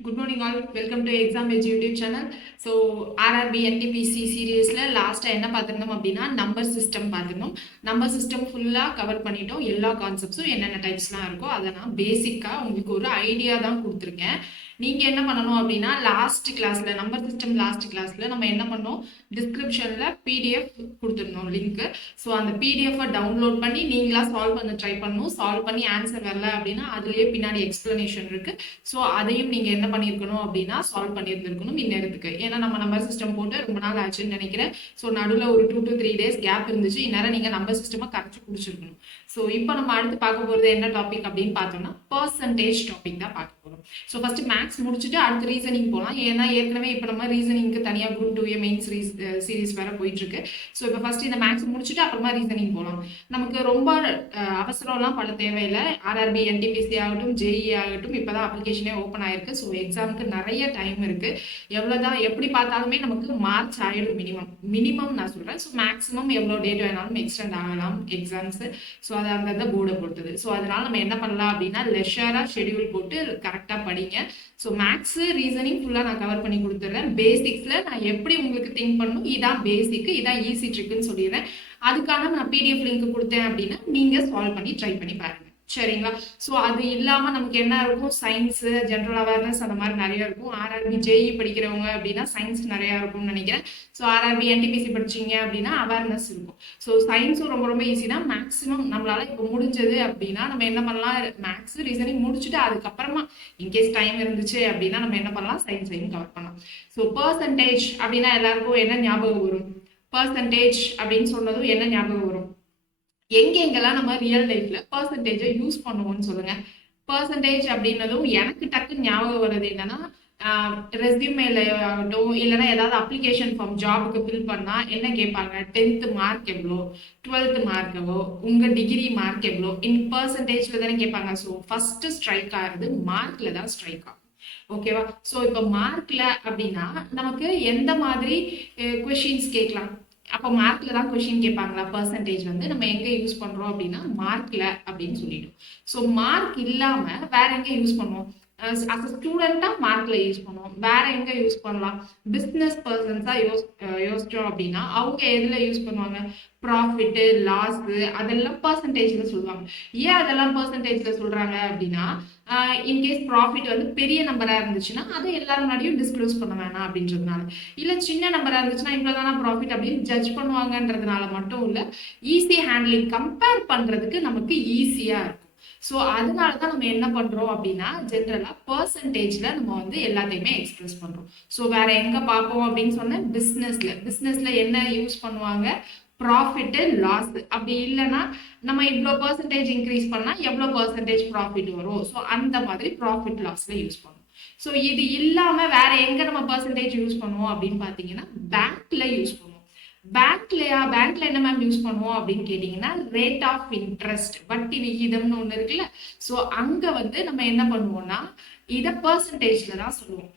Good morning all. Welcome to Exam Edge YouTube channel. So RRB NTPC சீரியஸ்ல லாஸ்ட்டாக என்ன பார்த்துருந்தோம் அப்படின்னா நம்பர் சிஸ்டம் பார்த்துருந்தோம். நம்பர் சிஸ்டம் ஃபுல்லாக கவர் பண்ணிட்டோம். எல்லா கான்செப்ட்ஸும் என்னென்ன டைப்ஸ்லாம் இருக்கோ அதை நான் பேசிக்காக உங்களுக்கு ஒரு ஐடியா தான் கொடுத்துருக்கேன். நீங்கள் என்ன பண்ணணும் அப்படின்னா லாஸ்ட் கிளாஸில் நம்பர் சிஸ்டம் லாஸ்ட் கிளாஸில் நம்ம என்ன பண்ணோம், டிஸ்கிரிப்ஷனில் பிடிஎஃப் கொடுத்துருந்தோம் லிங்க்கு. ஸோ அந்த பிடிஎஃபை டவுன்லோட் பண்ணி நீங்களா சால்வ் பண்ண ட்ரை பண்ணணும். சால்வ் பண்ணி ஆன்சர் வரல அப்படின்னா அதுலேயே பின்னாடி எக்ஸ்பிளனேஷன் இருக்குது. ஸோ அதையும் நீங்கள் என்ன பண்ணியிருக்கணும் அப்படின்னா சால்வ் பண்ணியிருந்திருக்கணும் இந்நேரத்துக்கு. ஏன்னா நம்ம நம்பர் சிஸ்டம் போட்டு ரொம்ப நாள் ஆச்சுன்னு நினைக்கிறேன். ஸோ நடுவில் ஒரு 2 to 3 days கேப் இருந்துச்சு. இந்நேரம் நீங்கள் நம்பர் சிஸ்டமாக கரைச்சி குடிச்சிருக்கணும். ஸோ இப்போ நம்ம அடுத்து பார்க்க போகிறது என்ன டாபிக் அப்படின்னு பார்த்தோம்னா பர்சன்டேஜ் டாபிக் தான் பார்க்க போகிறோம். ஸோ ஃபர்ஸ்ட் மேக்ஸ் முடிச்சுட்டு அடுத்து ரீசனிங் போகலாம். ஏன்னா ஏற்கனவே இப்போ நம்ம ரீசனிங்க்கு தனியாக குரூப் 2A மெயின் சீரீஸ் வேற போயிட்டு இருக்கு. ஸோ இப்போ ஃபர்ஸ்ட் இந்த மேக்ஸ் முடிச்சுட்டு அப்புறமா ரீசனிங் போகலாம். நமக்கு ரொம்ப அவசரம்லாம் பல தேவையில்லை. RRB NTPC ஆகட்டும் JEE ஆகட்டும் இப்போதான் அப்ளிகேஷனே ஓப்பன் ஆயிருக்கு. ஸோ எக்ஸாமுக்கு நிறைய டைம் இருக்கு. எவ்வளோதான் எப்படி பார்த்தாலுமே நமக்கு மார்ச் ஆயிடும் மினிமம் நான் சொல்கிறேன். ஸோ மேக்ஸிமம் எவ்வளோ டேட் வேணாலும் எக்ஸ்டெண்ட் ஆகலாம் எக்ஸாம்ஸ். ஸோ அது அந்தந்த போர்டை பொறுத்தது. ஸோ அதனால நம்ம என்ன பண்ணலாம் அப்படின்னா லெஷராக ஷெடியூல் போட்டு கரெக்டாக படிங்க. ஸோ மேக்ஸு ரீசனிங் ஃபுல்லாக நான் கவர் பண்ணி கொடுத்துட்றேன். பேசிக்ஸில் நான் எப்படி உங்களுக்கு திங்க் பண்ணணும், இதான் பேசிக்கு, இதான் ஈஸி ட்ரிக்குன்னு சொல்லிடுறேன். அதுக்கான நான் பிடிஎஃப் லிங்க் கொடுத்தேன் அப்படின்னா நீங்கள் சால்வ் பண்ணி ட்ரை பண்ணி பாருங்க. சரிங்களா? ஸோ அது இல்லாமல் நமக்கு என்ன இருக்கும், சயின்ஸு ஜென்ரல் அவேர்னஸ் அந்த மாதிரி நிறைய இருக்கும். RRB JEE படிக்கிறவங்க அப்படின்னா சயின்ஸ் நிறையா இருக்கும்னு நினைக்கிறேன். ஸோ RRB NTPC படிச்சிங்க அப்படின்னா அவேர்னஸ் இருக்கும். ஸோ சயின்ஸும் ரொம்ப ரொம்ப ஈஸி தான். மேக்ஸிமம் நம்மளால இப்போ முடிஞ்சது அப்படின்னா நம்ம என்ன பண்ணலாம், மேக்ஸ் ரீசனிங் முடிச்சுட்டு அதுக்கப்புறமா இன்கேஸ் டைம் இருந்துச்சு அப்படின்னா நம்ம என்ன பண்ணலாம், சயின்ஸையும் கவர் பண்ணலாம். ஸோ பர்சன்டேஜ் அப்படின்னா எல்லாருக்கும் என்ன ஞாபகம் வரும், பர்சன்டேஜ் அப்படின்னு சொன்னதும் என்ன ஞாபகம் வரும், எங்கெங்கெல்லாம் நம்ம ரியல் லைஃப்ல பர்சன்டேஜை யூஸ் பண்ணுவோம்னு சொல்லுங்க. பர்சன்டேஜ் அப்படின்னதும் எனக்கு டக்குன்னு ஞாபகம் வருது என்னன்னா, ரெஸ்யூமேல ஆகட்டும் இல்லைன்னா ஏதாவது அப்ளிகேஷன் ஃபார்ம் ஜாபுக்கு ஃபில் பண்ணா என்ன கேட்பாங்க, 10th மார்க் எவ்வளோ, 12th மார்க் எவ்வளோ, உங்க டிகிரி மார்க் எவ்வளோ, இன் பர்சன்டேஜ்ல தானே கேட்பாங்க. ஸோ ஃபர்ஸ்ட் ஸ்ட்ரைக் ஆகுறது மார்க்ல தான் ஸ்ட்ரைக் ஆகும். ஓகேவா? ஸோ இப்போ மார்க்ல அப்படின்னா நமக்கு எந்த மாதிரி கொஷின்ஸ் கேட்கலாம், அப்போ மார்க்ல தான் கொஷின் கேட்பாங்களா, பர்சன்டேஜ் வந்து நம்ம எங்க யூஸ் பண்றோம் அப்படின்னா மார்க்ல அப்படின்னு சொல்லிடும். ஸோ மார்க் இல்லாம வேற எங்க யூஸ் பண்ணுவோம், அஸ் அ ஸ்டூடெண்டா மார்க்ல யூஸ் பண்ணுவோம். வேற எங்க யூஸ் பண்ணலாம், பிஸ்னஸ் பர்சன்ஸா யோசிச்சோம் அப்படின்னா அவங்க எதுல யூஸ் பண்ணுவாங்க, ப்ராஃபிட்டு லாஸு அதெல்லாம் பர்சன்டேஜ்ல சொல்லுவாங்க. ஏன் அதெல்லாம் பர்சன்டேஜ்ல சொல்றாங்க அப்படின்னா, இன்கேஸ் ப்ராஃபிட் வந்து பெரிய நம்பரா இருந்துச்சுன்னா அதை எல்லாரும் முன்னாடியும் டிஸ்க்ளோஸ் பண்ண வேணாம் அப்படின்றதுனால, இல்ல சின்ன நம்பரா இருந்துச்சுன்னா இவ்வளவுதானா ப்ராஃபிட் அப்படின்னு ஜட்ஜ் பண்ணுவாங்கன்றதுனால மட்டும் இல்ல, ஈஸி ஹேண்ட்லிங் கம்பேர் பண்றதுக்கு நமக்கு ஈஸியா இருக்கும். ஸோ அதனால தான் நம்ம என்ன பண்றோம் அப்படின்னா ஜென்ரலா பர்சன்டேஜ்ல நம்ம வந்து எல்லாத்தையுமே எக்ஸ்பிரஸ் பண்றோம். ஸோ வேற எங்க பார்ப்போம் அப்படின்னு சொன்ன பிஸ்னஸ்ல என்ன யூஸ் பண்ணுவாங்க, ப்ராஃபிட்டு லாஸ். அப்படி இல்லைன்னா நம்ம இவ்வளோ பர்சன்டேஜ் இன்க்ரீஸ் பண்ணால் எவ்வளோ பர்சன்டேஜ் ப்ராஃபிட் வரும், ஸோ அந்த மாதிரி ப்ராஃபிட் லாஸ்ல யூஸ் பண்ணுவோம். ஸோ இது இல்லாமல் வேற எங்க நம்ம பர்சன்டேஜ் யூஸ் பண்ணுவோம் அப்படின்னு பார்த்தீங்கன்னா பேங்க்ல யூஸ் பண்ணுவோம். பேங்க்ல என்ன மேம் யூஸ் பண்ணுவோம் அப்படின்னு கேட்டிங்கன்னா ரேட் ஆஃப் இன்ட்ரெஸ்ட், வட்டி விகிதம்னு ஒன்று இருக்குல்ல. ஸோ அங்கே வந்து நம்ம என்ன பண்ணுவோம்னா இதை பர்சன்டேஜ்ல தான் சொல்லுவோம்.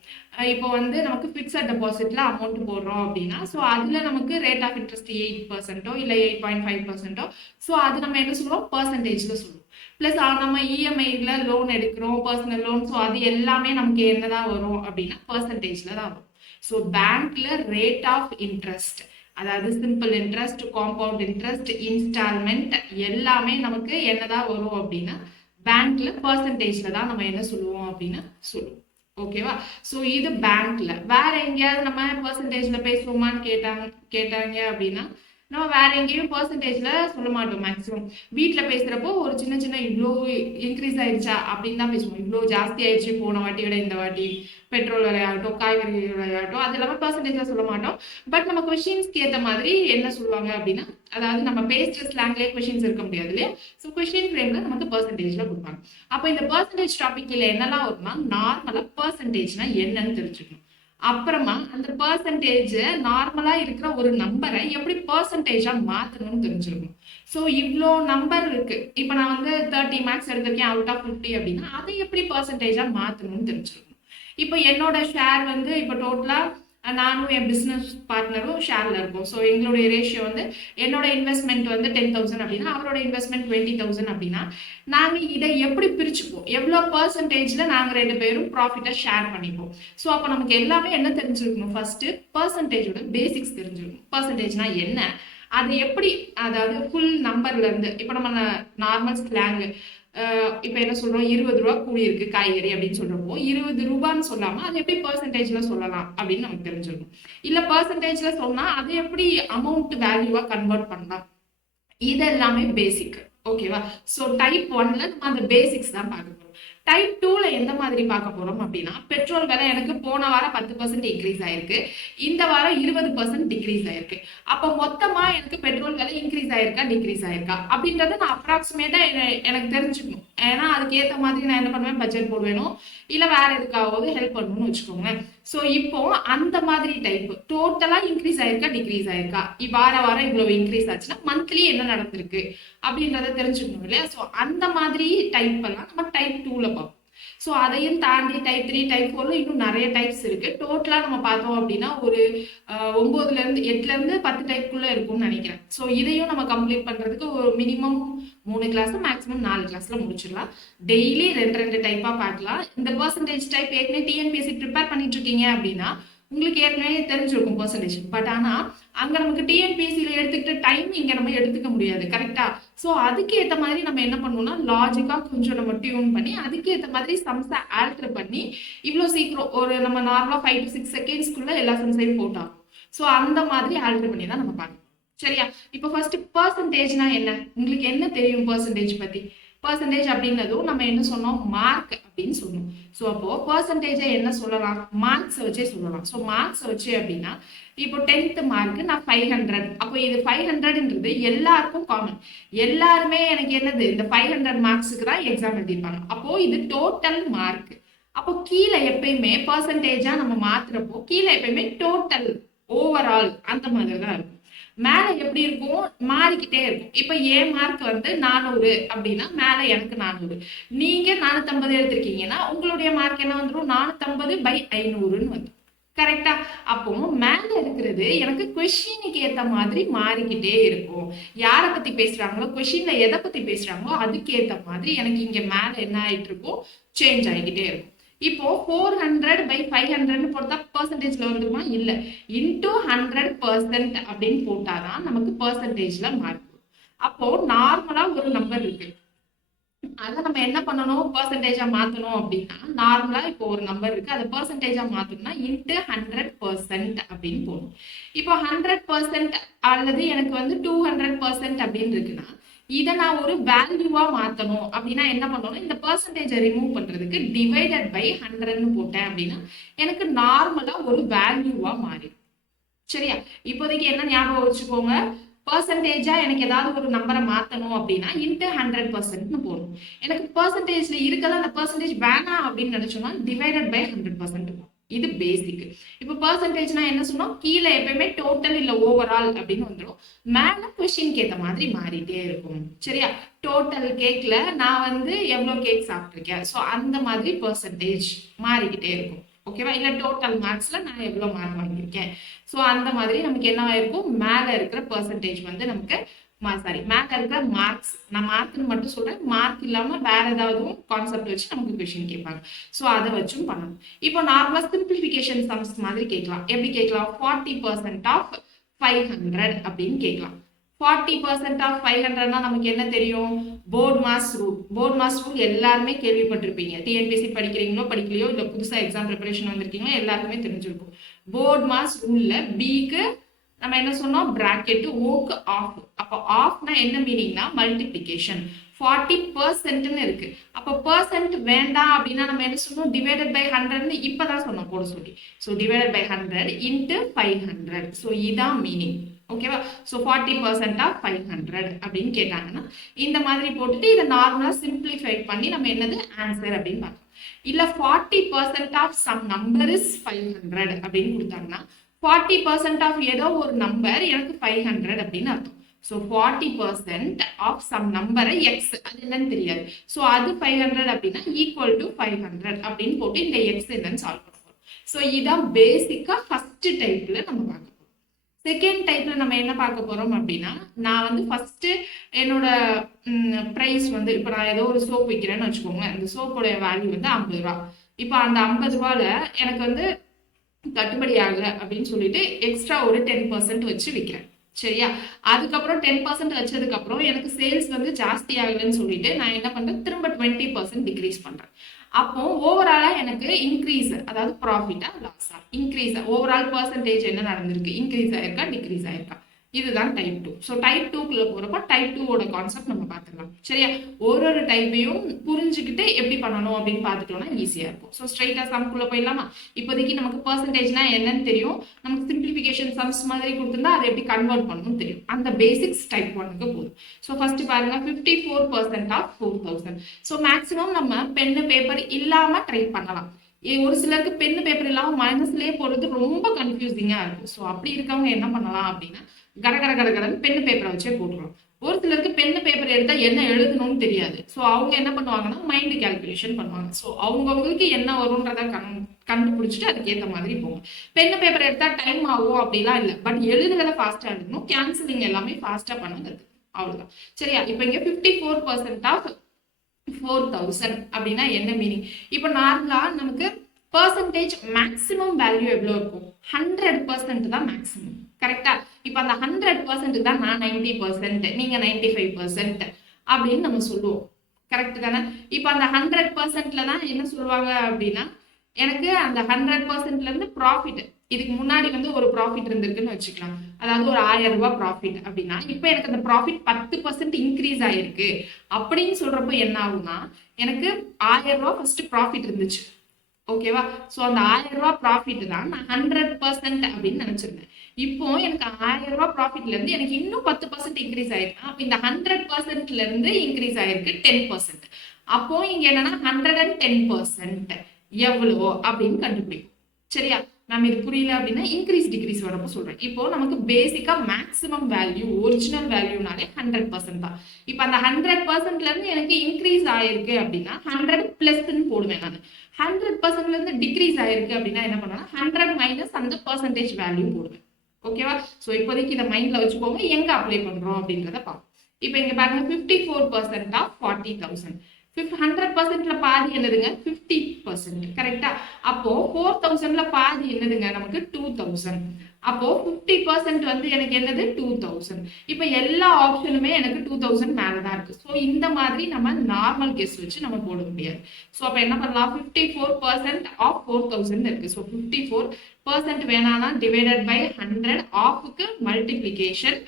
இப்போ வந்து நமக்கு ஃபிக்ஸட் டெபாசிட்ல அமௌண்ட் போடுறோம் அப்படின்னா ஸோ அதில் நமக்கு ரேட் ஆஃப் இன்ட்ரெஸ்ட் 8% இல்லை 8.5%. ஸோ அது நம்ம என்ன சொல்லுவோம், பர்சன்டேஜ்ல சொல்லுவோம். ப்ளஸ் நம்ம இஎம்ஐல லோன் எடுக்கிறோம், பர்சனல் லோன். ஸோ அது எல்லாமே நமக்கு என்னதான் வரும் அப்படின்னா பர்சன்டேஜ்ல தான் வரும். ஸோ பேங்க்ல ரேட் ஆஃப் இன்ட்ரெஸ்ட், அதாவது simple interest, compound interest, instalment எல்லாமே நமக்கு என்னதான் வரும் அப்படின்னா பேங்க்ல பர்சன்டேஜ்ல தான் நம்ம என்ன சொல்லுவோம் அப்படின்னா சொல்லுவோம். ஓகேவா? ஸோ இது பேங்க்ல. வேற எங்கேயாவது நம்ம பர்சன்டேஜ்ல பேசுவோமான்னு கேட்டாங்க அப்படின்னா நம்ம வேற எங்கேயும் பர்சன்டேஜ்ல சொல்ல மாட்டோம். மேக்ஸிமம் வீட்டில் பேசுறப்போ ஒரு சின்ன இவ்வளோ இன்க்ரீஸ் ஆயிடுச்சா அப்படின்னு தான் பேசுவோம். இவ்வளோ ஜாஸ்தி ஆயிடுச்சு போன வாட்டி விட இந்த வாட்டி, பெட்ரோல் விலையாகட்டும் காய்கறி விலையாகட்டும், அது எல்லாமே பர்சன்டேஜா சொல்ல மாட்டோம். பட் நம்ம கொஸ்டின்ஸ்க்கு ஏற்ற மாதிரி என்ன சொல்லுவாங்க அப்படின்னா, அதாவது நம்ம பேசுற ஸ்லாங்லேயே கொஸ்டின்ஸ் இருக்க முடியாது இல்லையா. ஸோ கொஸ்டின் ஃப்ரேம்ல நமக்கு பர்சன்டேஜ்ல கொடுப்பாங்க. அப்போ இந்த பர்சன்டேஜ் டாபிக்ல என்னெல்லாம் வரும்னா நார்மலா பர்சன்டேஜ்னா என்னன்னு தெரிஞ்சுக்கணும். அப்புறமா அந்த பர்சன்டேஜ் நார்மலா இருக்கிற ஒரு நம்பரை எப்படி பர்சன்டேஜா மாத்தணும்னு தெரிஞ்சிருக்கணும். ஸோ இவ்வளோ நம்பர் இருக்கு, இப்போ நான் வந்து 30 மார்க்ஸ் எடுத்திருக்கேன் அவுட் ஆஃப் 50 அப்படின்னா அதை எப்படி பர்சன்டேஜா மாத்தணும்னு தெரிஞ்சிருக்கணும். இப்போ என்னோட ஷேர் வந்து இப்போ டோட்டலா நானும் என் பிஸ்னஸ் பார்ட்னரும் ஷேரில் இருப்போம். ஸோ எங்களுடைய ரேஷியோ வந்து என்னோட இன்வெஸ்ட்மெண்ட் வந்து 10,000 அப்படின்னா அவரோட இன்வெஸ்ட்மெண்ட் 20,000 அப்படின்னா நாங்கள் இதை எப்படி பிரிச்சுப்போம், எவ்வளோ பர்சன்டேஜில் நாங்கள் 2 பேரும் ப்ராஃபிட்டை ஷேர் பண்ணிப்போம். ஸோ அப்போ நமக்கு எல்லாமே என்ன தெரிஞ்சிருக்கணும், ஃபர்ஸ்ட்டு பர்சன்டேஜோட பேசிக்ஸ் தெரிஞ்சிருக்கணும். பர்சன்டேஜ்னா என்ன, அது எப்படி, அதாவது ஃபுல் நம்பர்லேருந்து இப்போ நம்ம நார்மல் ஸ்லாங்கு இப்போ என்ன சொல்கிறோம், 20 ரூபா கூடி இருக்கு காய்கறி அப்படின்னு சொல்கிறப்போ 20 ரூபான்னு சொல்லாமல் அது எப்படி பர்சன்டேஜில் சொல்லலாம் அப்படின்னு நமக்கு தெரிஞ்சிருக்கும். இல்லை பர்சன்டேஜில் சொன்னால் அது எப்படி அமௌண்ட் வேல்யூவாக கன்வெர்ட் பண்ணலாம், இது எல்லாமே பேசிக். ஓகேவா? ஸோ டைப் 1ல நம்ம அந்த பேசிக்ஸ் தான் பார்க்க போகிறோம். டைப் 2ல எந்த மாதிரி பார்க்க போறோம் அப்படின்னா, பெட்ரோல் விலை எனக்கு போன வாரம் 10% இன்க்ரீஸ் ஆயிருக்கு, இந்த வாரம் 20% டிக்ரீஸ் ஆயிருக்கு. அப்போ மொத்தமா எனக்கு பெட்ரோல் விலை இன்க்ரீஸ் ஆயிருக்கா டிக்ரீஸ் ஆயிருக்கா அப்படின்றத நான் அப்ராக்சிமேட்டா எனக்கு தெரிஞ்சுக்கணும். ஏன்னா அதுக்கு ஏற்ற மாதிரி நான் என்ன பண்ணுவேன், பட்ஜெட் போடுவேணும், இல்லை வேற எதுக்காவது ஹெல்ப் பண்ணணும்னு வச்சுக்கோங்க. ஸோ இப்போ அந்த மாதிரி டைப் டோட்டலா இன்க்ரீஸ் ஆயிருக்கா டிக்ரீஸ் ஆயிருக்கா, வாரம் இவ்வளவு இன்க்ரீஸ் ஆச்சுன்னா மந்த்லி என்ன நடந்திருக்கு அப்படின்றத தெரிஞ்சுக்கணும் இல்லையா? ஸோ அந்த மாதிரி டைப் எல்லாம் நம்ம டைப் 2ல பார்ப்போம். ஸோ அதையும் தாண்டி டைப் 3 டைப் 4 இன்னும் நிறைய டைப்ஸ் இருக்கு. டோட்டலா நம்ம பார்த்தோம் அப்படின்னா ஒரு 8ல இருந்து 10 டைப்புக்குள்ள இருக்கும்னு நினைக்கிறேன். ஸோ இதையும் நம்ம கம்ப்ளீட் பண்றதுக்கு ஒரு மினிமம் 3 கிளாஸ் மேக்ஸிமம் 4 கிளாஸ்ல முடிச்சிடலாம். டெய்லி 2 டைப்பா பார்க்கலாம். இந்த பர்சன்டேஜ் டைப் ஏற்கனவே டிஎன்பிஎஸ்சி ப்ரிப்பேர் பண்ணிட்டு இருக்கீங்க அப்படின்னா உங்களுக்கு ஏற்கனவே தெரிஞ்சிருக்கும் பர்சன்டேஜ். பட் ஆனால் அங்கே நமக்கு டிஎன்பிஎஸ்சியில் எடுத்துக்கிட்ட டைம் இங்கே நம்ம எடுத்துக்க முடியாது, கரெக்டா? ஸோ அதுக்கு ஏற்ற மாதிரி நம்ம என்ன பண்ணணும்னா லாஜிக்காக கொஞ்சம் நம்ம டியூன் பண்ணி அதுக்கு ஏற்ற மாதிரி சம்ஸை ஆல்டர் பண்ணி இவ்வளோ சீக்கிரம் ஒரு நம்ம நார்மலாக 5 to 6 செகண்ட்ஸ்க்குள்ள எல்லா சம்ஸையும் போட்டோம். ஸோ அந்த மாதிரி ஆல்டர் பண்ணி தான் நம்ம பார்க்கணும். சரியா? இப்போ ஃபர்ஸ்ட் பர்சன்டேஜ்னா என்ன, உங்களுக்கு என்ன தெரியும் பர்சன்டேஜ் பற்றி? பர்சன்டேஜ் அப்படின்னதும் நம்ம என்ன சொன்னோம், மார்க் அப்படின்னு சொன்னோம். ஸோ அப்போ பர்சன்டேஜை என்ன சொல்லலாம், மார்க்ஸை வச்சே சொல்லலாம். ஸோ மார்க்ஸை வச்சு அப்படின்னா இப்போ 10th மார்க் நான் 500, அப்போ இது 500ன்றது எல்லாருக்கும் காமன், எல்லாருமே எனக்கு என்னது இந்த 500 மார்க்ஸுக்கு தான் எக்ஸாம் எழுதிருப்பாங்க. அப்போ இது டோட்டல் மார்க். அப்போ கீழே எப்பயுமே பர்சன்டேஜா நம்ம மாத்துறப்போ கீழே எப்பயுமே டோட்டல் ஓவரால் அந்த மாதிரி தான் இருக்கும். மேல எப்படி இருக்கும், மாறிக்கிட்டே இருக்கும். இப்ப என் மார்க் வந்து 400 அப்படின்னா மேல எனக்கு 400, நீங்க 450 எடுத்திருக்கீங்கன்னா உங்களுடைய மார்க் என்ன வந்துடும், 450/500ன்னு வந்து, கரெக்டா? அப்போ மேல இருக்கிறது எனக்கு கொஸ்டினுக்கு ஏத்த மாதிரி மாறிக்கிட்டே இருக்கும். யாரை பத்தி பேசுறாங்களோ, கொஸ்டின்ல எதை பத்தி பேசுறாங்களோ அதுக்கு ஏத்த மாதிரி எனக்கு இங்க மேல என்ன ஆயிட்டு இருக்கும், சேஞ்ச் ஆகிக்கிட்டே இருக்கும். இப்போ 400/500 போட்டா பர்சன்டேஜ்ல வந்துருமா, இல்ல, இன்டூ 100% அப்படின்னு போட்டாதான் நமக்கு பர்சன்டேஜ்ல மார்க். அப்போ நார்மலா ஒரு நம்பர் இருக்கு, அதை நம்ம என்ன பண்ணணும், பர்சன்டேஜா மாத்தணும் அப்படின்னா நார்மலா இப்போ ஒரு நம்பர் இருக்கு, அதை பர்சன்டேஜா மாத்தணும்னா இன்ட்டு 100% அப்படின்னு போடணும். இப்போ 100% அல்லது எனக்கு வந்து 200% அப்படின்னு இருக்குன்னா இதை நான் ஒரு வேல்யூவா மாத்தணும் அப்படின்னா என்ன பண்ணணும், இந்த பர்சன்டேஜை ரிமூவ் பண்றதுக்கு டிவைடட் பை 100ன்னு போட்டேன் அப்படின்னா எனக்கு நார்மலா ஒரு வேல்யூவா மாறிடும். சரியா? இப்போதைக்கு என்ன ஞாபகம் வச்சுக்கோங்க, பர்சன்டேஜா எனக்கு ஏதாவது ஒரு நம்பரை மாத்தணும் அப்படின்னா இன்ட்டு 100%ன்னு போடணும். எனக்கு பர்சன்டேஜ்ல இருக்கதான் அந்த பர்சன்டேஜ் வேணாம் அப்படின்னு நினைச்சோம்னா டிவைடட் பை 100%. இது பேசிக். இப்போ பர்சன்டேஜ்னா என்ன சொன்னோம், கீழே எப்பயுமே டோட்டல் இல்ல ஓவரால் அப்படின்னு வந்துடும், மேல கொஸ்டினுக்கு ஏற்ற மாதிரி மாறிட்டே இருக்கும். சரியா? டோட்டல் கேக்ல நான் வந்து எவ்வளவு கேக் சாப்பிட்டிருக்கேன், ஸோ அந்த மாதிரி பர்சன்டேஜ் மாறிக்கிட்டே இருக்கும். ஓகேவா? இல்ல டோட்டல் மார்க்ஸ்ல நான் எவ்வளவு மார்க் வாங்கியிருக்கேன், ஸோ அந்த மாதிரி நமக்கு என்ன ஆயிருக்கும், மேல இருக்கிற பர்சன்டேஜ் வந்து நமக்கு சாரி மேல இருக்கிற மார்க்ஸ், நான் மார்க்னு மட்டும் சொல்றேன், மார்க் இல்லாம வேற ஏதாவது கான்செப்ட் வச்சு நமக்கு கொஸ்டின் கேட்பாங்க. ஸோ அதை வச்சும் பண்ணணும். இப்போ நார்மலா சிம்பிளிஃபிகேஷன் சம்ஸ் மாதிரி கேட்கலாம். எப்படி கேட்கலாம், 40% ஆஃப் 500 அப்படின்னு கேட்கலாம். 40% ஆஃப் 500னா நமக்கு என்ன தெரியும், BODMAS rule. BODMAS rule எல்லாருமே கேள்விப்பட்டிருப்பீங்க, டிஎன்பிஎஸ்சி படிக்கிறீங்களோ படிக்கலையோ இல்லை புதுசா எக்ஸாம் ப்ரிப்பரேஷன் வந்திருக்கீங்களோ எல்லாருக்குமே தெரிஞ்சிருக்கும். போர்ட் மாஸ் ரூல்ல பிக்கு நம்ம என்ன சொன்னோம், பிராக்கெட், ஓக்கு ஆஃப். அப்போ ஆஃப்னா என்ன மீனிங்னா மல்டிப்ளிகேஷன். 40%ன்னு இருக்கு, அப்போ பர்சன்ட் வேண்டாம் அப்படின்னா நம்ம என்ன சொன்னோம், டிவைடட் பை 100ன்னு இப்பதான் சொன்னோம் போட சொல்லி. So divided by 100 into 500. So இதான் மீனிங். ஓகேவா? ஸோ 40% ஆஃப் 500 அப்படின்னு கேட்டாங்கன்னா இந்த மாதிரி போட்டுட்டு இதை நார்மலா சிம்பிளிஃபை பண்ணி நம்ம என்னது ஆன்சர் அப்படின்னு பார்க்கலாம். இல்ல 40% ஆஃப் சம் நம்பர் இஸ் 500 அப்படின்னு கொடுத்தாங்கன்னா 40% ஆஃப் ஏதோ ஒரு நம்பர் எனக்கு 500 அப்படின்னு அர்த்தம். ஸோ 40% ஆஃப் சம் நம்பரை எக்ஸ், அது என்னன்னு தெரியாது, ஸோ அது 500 அப்படின்னா ஈக்குவல் டு 500 அப்படின்னு போட்டு இந்த எக்ஸ் என்னன்னு சால்வ் பண்ணுவோம். ஸோ இதான் பேசிக்கா ஃபர்ஸ்ட் டைப்ல நம்ம பார்க்க போறோம். செகண்ட் டைப்ல நம்ம என்ன பார்க்க போறோம் அப்படின்னா, நான் வந்து ஃபர்ஸ்ட் என்னோட பிரைஸ் வந்து இப்போ நான் ஏதோ ஒரு சோப் விற்கிறேன்னு வச்சுக்கோங்க. அந்த சோப்போட வேல்யூ வந்து 50 ரூபா. இப்போ அந்த 50 ரூபால எனக்கு வந்து கட்டுப்படி ஆகல அப்படின்னு சொல்லிட்டு எக்ஸ்ட்ரா ஒரு 10% வச்சு விற்கிறேன். சரியா? அதுக்கப்புறம் 10% வச்சதுக்கு அப்புறம் எனக்கு சேல்ஸ் வந்து ஜாஸ்தி ஆகலன்னு சொல்லிட்டு நான் என்ன பண்றேன், திரும்ப 20% டிக்ரீஸ் பண்றேன். அப்போ ஓவராலா எனக்கு இன்க்ரீஸ், அதாவது ப்ராஃபிட்டா லாஸா, இன்க்ரீஸ் ஓவரால் பர்சன்டேஜ் என்ன நடந்திருக்கு, இன்க்ரீஸ் ஆயிருக்கா டிக்ரீஸ் ஆயிருக்கா, இதுதான் டைப் 2. ஸோ டைப் 2க்குள்ள போறப்ப டைப் 2ஓட கான்செப்ட் நம்ம பார்த்துக்கலாம். சரியா? ஒரு ஒரு டைப்பையும் புரிஞ்சுக்கிட்டு எப்படி பண்ணணும் அப்படின்னு பார்த்துட்டோம்னா ஈஸியா இருக்கும். ஸோ ஸ்ட்ரைட்டா சம்குள்ள போயிடலாமா? இப்போதைக்கு நமக்கு பர்சன்டேஜ்னா என்னன்னு தெரியும், நமக்கு சிம்பிளிஃபிகேஷன் சம்ஸ் மாதிரி கொடுத்துருந்தா அதை எப்படி கன்வெர்ட் பண்ணணும்னு தெரியும். அந்த பேசிக்ஸ் டைப் 1க்கு போதும். ஸோ ஃபர்ஸ்ட் பாருங்க, 54% ஆஃப் 4000. ஸோ மேக்ஸிமம் நம்ம பென்னு பேப்பர் இல்லாம ட்ரை பண்ணலாம். ஒரு சிலருக்கு பென்னு பேப்பர் இல்லாம மைனஸ்லயே போறது ரொம்ப கன்ஃபியூசிங்கா இருக்கும். ஸோ அப்படி இருக்கவங்க என்ன பண்ணலாம் அப்படின்னா, கடகடன்னு பென்னு பேப்பரை வச்சே போட்டுருவோம். ஒரு சிலருக்கு பென்னு பேப்பர் எடுத்தா என்ன எழுதணும்னு தெரியாது. ஸோ அவங்க என்ன பண்ணுவாங்கன்னா மைண்ட் கால்குலேஷன் பண்ணுவாங்க. ஸோ அவங்கவுங்களுக்கு என்ன வரும்ன்றத கண்டுபிடிச்சிட்டு அதுக்கேற்ற மாதிரி போகும். பென்னு பேப்பர் எடுத்தா டைம் ஆகும் அப்படிலாம் இல்லை. பட் எழுதுறத ஃபாஸ்டா எழுதணும், கேன்சலிங் எல்லாமே ஃபாஸ்டா பண்ணுறது, அவ்வளவுதான். சரியா? இப்போ இங்க 54% ஆஃப் 4000 அப்படின்னா என்ன மீனிங்? இப்போ நார்மலா நமக்கு பர்சன்டேஜ் மேக்ஸிமம் வேல்யூ எவ்வளோ இருக்கும்? 100% தான் மேக்ஸிமம். கரெக்டா? இப்போ அந்த 100% தான் நான் 90%, நீங்க 95% அப்படின்னு நம்ம சொல்லுவோம். கரெக்ட் தானே? இப்போ அந்த 100%ல தான் என்ன சொல்லுவாங்க அப்படின்னா, எனக்கு அந்த 100%ல இருந்து ப்ராஃபிட், இதுக்கு முன்னாடி வந்து ஒரு ப்ராஃபிட் இருந்திருக்குன்னு வச்சுக்கலாம். அதாவது ஒரு 1000 ரூபாய் ப்ராஃபிட் அப்படின்னா, இப்போ எனக்கு அந்த ப்ராஃபிட் 10% இன்க்ரீஸ் ஆயிருக்கு அப்படின்னு சொல்றப்போ என்ன ஆகும்னா, எனக்கு 1000 ரூபாய் ஃபர்ஸ்ட் ப்ராஃபிட் இருந்துச்சு. ஓகேவா? ஸோ அந்த 1000 ரூபாய் ப்ராஃபிட் தான் நான் 100% அப்படின்னு நினைச்சிருந்தேன். இப்போ எனக்கு 1000 ரூபாய் ப்ராஃபிட்ல இருந்து எனக்கு இன்னும் 10% இன்க்ரீஸ் ஆயிருக்கு. அப்போ இந்த 100%ல இருந்து இன்க்ரீஸ் ஆயிருக்கு 10%. அப்போ இங்க என்னன்னா 110% எவ்வளோ அப்படின்னு கண்டுபிடிக்கும். சரியா? நம்ம இது புரியல அப்படின்னா இன்க்ரீஸ் டிக்ரீஸ் வரப்போ சொல்றேன். இப்போ நமக்கு பேசிக்கா மேக்ஸிமம் வேல்யூ, ஒரிஜினல் வேல்யூனாலே 100% தான். இப்போ அந்த 100%ல இருந்து எனக்கு இன்க்ரீஸ் ஆயிருக்கு அப்படின்னா 100 பிளஸ்ன்னு போடுவேன் நான். 100%ல இருந்து டிக்ரீஸ் ஆயிருக்கு அப்படின்னா என்ன பண்ணுவேன்னா 100 மைனஸ் அந்த பர்சன்டேஜ் வேல்யூ போடுவேன். ஓகேவா? ஸோ இப்போதைக்கு இதை மைண்ட்ல வச்சுக்கோங்க, எங்க அப்ளை பண்றோம் அப்படின்றத பார்ப்போம். இப்போ இங்க பாருங்க, 54% ஆஃப் 40,000. 100%ல பாதி என்னதுங்க? 50%. கரெக்டா? அப்போ 4000ல பாதி என்னதுங்க? நமக்கு 2000. அப்போ 50% வந்து எனக்கு என்னது? 2000. இப்போ எல்லா ஆப்ஷனுமே எனக்கு 2000 மேலதான் இருக்கு. ஸோ இந்த மாதிரி நம்ம நார்மல் கேஸ் வச்சு நம்ம போட முடியாது. ஸோ அப்போ என்ன பண்ணலாம்? 54% ஆஃப் 4000 இருக்கு. ஸோ 54% வேணாம்னா டிவைடட் பை 100, ஆஃப்க்கு மல்டிப்ளிகேஷன்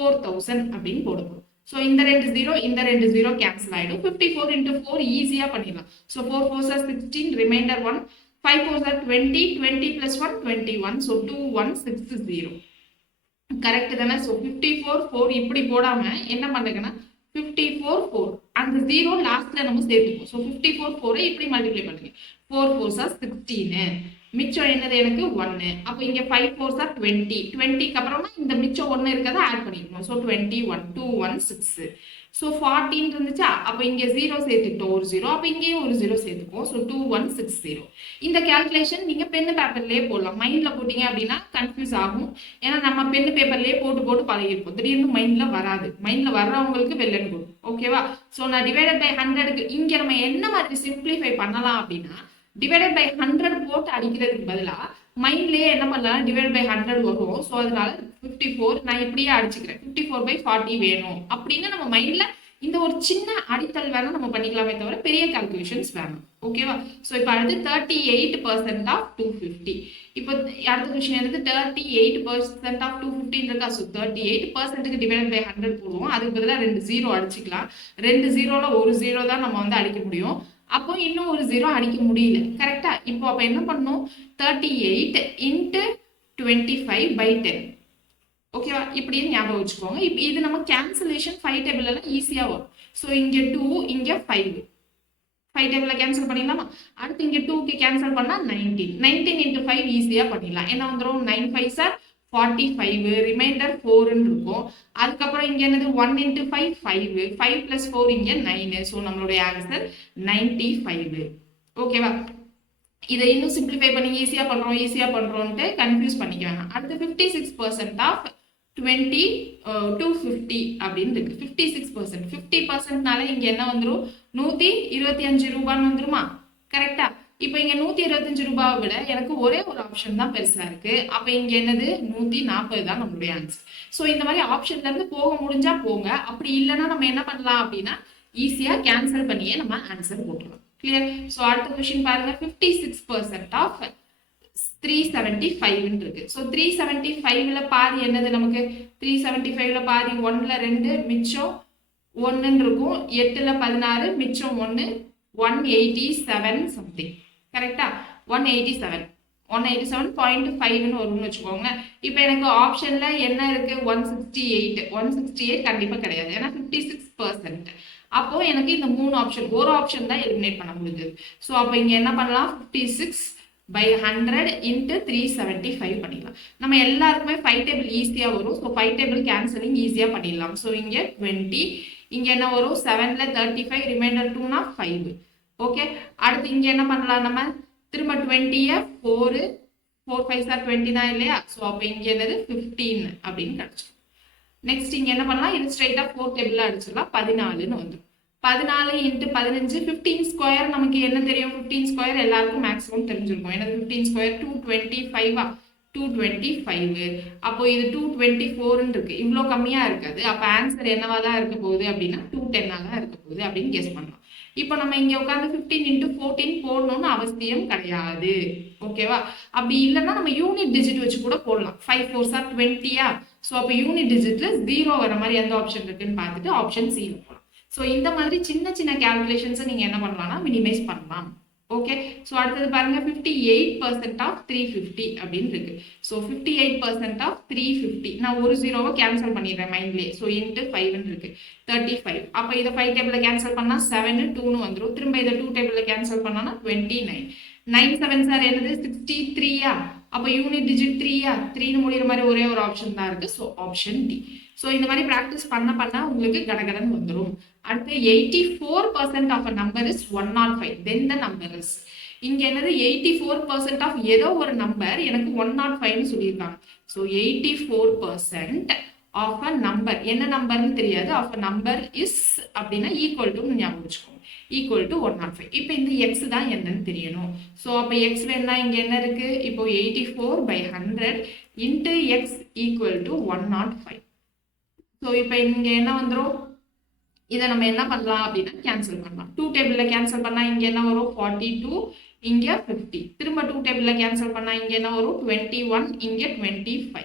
4000 அப்படின்னு போடுவோம். ஸோ இந்த 2 0 இந்த 2 0 கேன்சல் ஆயிடும். 54 into 4 ஈஸியா பண்ணிடலாம். So 4 4s are 16, remainder 1, 5 4s are 20, 20 plus 1 21. So 2160. Correct தானே? ஸோ 54 4 இப்படி போடாம என்ன பண்ணுங்கன்னா 54 4 அந்த 0 லாஸ்ட்ல நம்ம சேர்த்துப்போம். ஸோ 54 4 இப்படி மல்டிப்ளை பண்ணுங்க. 4 4s are 16. மிச்சம் என்னது? எனக்கு 1. அப்போ இங்க 5 4s are 20. 20க்கு அப்புறமா இந்த மிச்சம் 1 இருக்கிறத ஆட் பண்ணிக்கணும். ஸோ 21 216. ஸோ 14 இருந்துச்சா? அப்போ இங்க 0 சேர்த்துக்கிட்டோம், ஒரு 0. அப்போ இங்கேயும் ஒரு 0 சேர்த்துப்போம். ஸோ 2160. இந்த கால்குலேஷன் நீங்க பென்னு பேப்பர்லயே போடலாம். மைண்ட்ல போட்டீங்க அப்படின்னா கன்ஃபியூஸ் ஆகும். ஏன்னா நம்ம பென்னு பேப்பர்லயே போட்டு பழகிருப்போம். திடீர்னு மைண்ட்ல வராது. மைண்ட்ல வர்றவங்களுக்கு வெள்ளன் குட். ஓகேவா? ஸோ நான் டிவைடட் பை 100க்கு இங்க நம்ம என்ன மாதிரி சிம்பிளிஃபை பண்ணலாம் அப்படின்னா, டிவைடட் பை 100 போட்டு அடிக்கிறதுக்கு பதிலா மைண்ட்லயே என்ன பண்ணலாம்? டிவைட் பை 100 வரும். ஸோ அதனால 54 நான் இப்படியே அடிச்சுக்கிறேன். 54/40 வேணும் அப்படின்னு நம்ம மைண்ட்ல இந்த ஒரு சின்ன அடித்தல் வேணா நம்ம பண்ணிக்கலாமே தவிர பெரிய கால்குலேஷன்ஸ் வேணும். ஓகேவா? ஸோ இப்போ அடுத்து 38% ஆஃப் 250. இப்போ அடுத்த விஷயம் எடுத்து 38% ஆஃப் 250 இருக்கா? ஸோ 38%க்கு டிவைட் பை 100 போடுவோம். அதுக்கு பதிலாக 2 0 அடிச்சுக்கலாம். 2 0ல ஒரு 0 தான் நம்ம வந்து அடிக்க முடியும். அப்போ இன்னும் ஒரு 0 அடிக்க முடியல. கரெக்டா? இப்போ அப்போ என்ன பண்ணும்? 38 into 25/10. ஓகேவா? இப்படின்னு ஞாபகம் வச்சுக்கோங்க. இப்போ இது நம்ம கேன்சலேஷன் 5 டேபிள்ல ஈஸியா வரும். ஸோ இங்க 2 இங்க 5 டேபிள்ல கேன்சல் பண்ணிடலாமா? அடுத்து இங்க 2க்கு கேன்சல் பண்ணா 19 into 5 ஈஸியா பண்ணிடலாம். என்ன வந்துடும்? 9 5s are 45, ரிமைண்டர் 4ன்னு இருக்கும். அதுக்கப்புறம் இங்க என்னது? 1 into 5 5, 5 plus 4 இங்க 9. ஸோ நம்மளுடைய ஆன்சர் 95. ஓகேவா? இதை இன்னும் சிம்பிளிஃபை பண்ணி ஈஸியாக பண்ணுறோன்ட்டு கன்ஃபியூஸ் பண்ணிக்க வேணாம். அடுத்து 56% ஆஃப் 20 250 அப்படின்னு இருக்கு. 56%. 50%னால இங்கே என்ன வந்துடும்? 125 ரூபான்னு வந்துருமா? கரெக்டா? இப்போ இங்கே 125 ரூபாவை விட எனக்கு ஒரே ஒரு ஆப்ஷன் தான் பெருசாக இருக்கு. அப்போ இங்கே என்னது? 140 தான் நம்மளுடைய ஆன்சர். ஸோ இந்த மாதிரி ஆப்ஷன்லேருந்து போக முடிஞ்சா போங்க. அப்படி இல்லைன்னா நம்ம என்ன பண்ணலாம் அப்படின்னா ஈஸியாக கேன்சல் பண்ணியே நம்ம ஆன்சர் போட்டுருவோம். கிளியர்? ஸோ அடுத்த கொஸ்டின் பாருங்க. 56% ஆஃப் 375 இருக்கு. ஸோ 375ல பாதி என்னது நமக்கு? 375ல பாதி 1ல 2 மிச்சம் 1 இருக்கும். 8ல 16 மிச்சம் 1 187 சம்திங். கரெக்டா? 187.5ன்னு வரும்னு வச்சுக்கோங்க. இப்போ எனக்கு ஆப்ஷன்ல என்ன இருக்கு? 168 கண்டிப்பா கிடையாது. ஏன்னா 56%. அப்போ எனக்கு இந்த 3 ஆப்ஷன், ஒரு ஆப்ஷன் தான் எலிமினேட் பண்ண முடியுது. ஸோ அப்போ இங்க என்ன பண்ணலாம்? 56/100 into 375 பண்ணிடலாம். நம்ம எல்லாருக்குமே 5 டேபிள் ஈஸியா வரும். ஸோ 5 டேபிள் கேன்சலிங் ஈஸியா பண்ணிடலாம். ஸோ இங்க 20, இங்க என்ன வரும்? 7ல 35, ரிமைண்டர் 2னா 5. ஓகே, அடுத்து இங்க என்ன பண்ணலாம்? நம்ம திரும்ப 20ய 4 5 are 20 தான் இல்லையா? ஸோ அப்போ இங்க என்னது? 15 அப்படின்னு கிடைச்சிடும். நெக்ஸ்ட் இங்க என்ன பண்ணலாம்? இது ஸ்ட்ரைட்டா 4 டேபிள்ல அடிச்சிடலாம். 14ன்னு வந்துடும். 14 into 15, 15 ஸ்கொயர் நமக்கு என்ன தெரியும்? 15 ஸ்கொயர் எல்லாருக்கும் மேக்ஸிமம் தெரிஞ்சிருக்கும். என்னது 15 ஸ்கொயர்? 225. 225. அப்போ இது 224ன்னு இருக்கு. இவ்வளோ கம்மியா இருக்காது. அப்போ ஆன்சர் என்னவா தான் இருக்க போகுது அப்படின்னா 210 தான் இருக்க போகுது அப்படின்னு கெஸ் பண்ணலாம். இப்போ நம்ம இங்க உட்காந்து 15 into 14 போடணும்னு அவசியம் கிடையாது. ஓகேவா? அப்படி இல்லைன்னா நம்ம யூனிட் டிஜிட் வச்சு கூட போடலாம். 5 4s are 20யா? ஸோ அப்போ யூனிட் டிஜிட்ல 0 வர மாதிரி எந்த ஆப்ஷன் இருக்குன்னு பார்த்துட்டு ஆப்ஷன் சி போடலாம். ஸோ இந்த மாதிரி சின்ன சின்ன கேல்குலேஷன்ஸை நீங்க என்ன பண்ணலாம்னா மினிமைஸ் பண்ணலாம். ஓகே, ஸோ அடுத்தது பாருங்க. 58% ஆஃப் 350 அப்படின்னு இருக்கு. ஸோ 58% ஆஃப் 350 நான் ஒரு ஜீரோவை கேன்சல் பண்ணிடுறேன் மைண்ட்லேயே. ஸோ இன்ட்டு 5ன்னு இருக்கு. 35. அப்போ இதை 5 டேபிளில் கேன்சல் பண்ணா 7 2ன்னு வந்துடும். திரும்ப இதை 2 டேபிளில் கேன்சல் பண்ணா 29. 9 7 சார் என்னது? 63யா? அப்போ யூனிட் டிஜிட் 3யா? 3ன்னு முடிகிற மாதிரி ஒரே ஒரு ஆப்ஷன் தான் இருக்கு. So option D. ஸோ இந்த மாதிரி ப்ராக்டிஸ் பண்ண உங்களுக்கு கடகடன் வந்துடும். அடுத்து 84% of a number is 105. Then the number is. இங்க என்னது? 84% ஆஃப் ஏதோ ஒரு நம்பர் எனக்கு 105ன்னு சொல்லியிருக்காங்க. ஸோ 84% ஆஃப் அ நம்பர், என்ன நம்பர்னு தெரியாது. ஆஃப் அ நம்பர் இஸ் அப்படின்னா ஈக்குவல் டு ஞாபகம் வச்சுக்கோங்க. Equal to 105. இப்போ இந்த எக்ஸ் தான் என்னன்னு தெரியணும். ஸோ அப்போ எக்ஸ் வேணா இங்க என்ன இருக்கு? இப்போ 84/100 into X equal to 105. So இப்போ இங்க என்ன வந்துடும்? இதை நம்ம என்ன பண்ணலாம் அப்படின்னா கேன்சல் பண்ணலாம். 2 டேபிளில் கேன்சல் பண்ணா இங்க என்ன வரும்? 42, இங்க 50. திரும்ப 2 டேபிளில் கேன்சல் பண்ணா இங்க என்ன வரும்? 21, இங்க 25.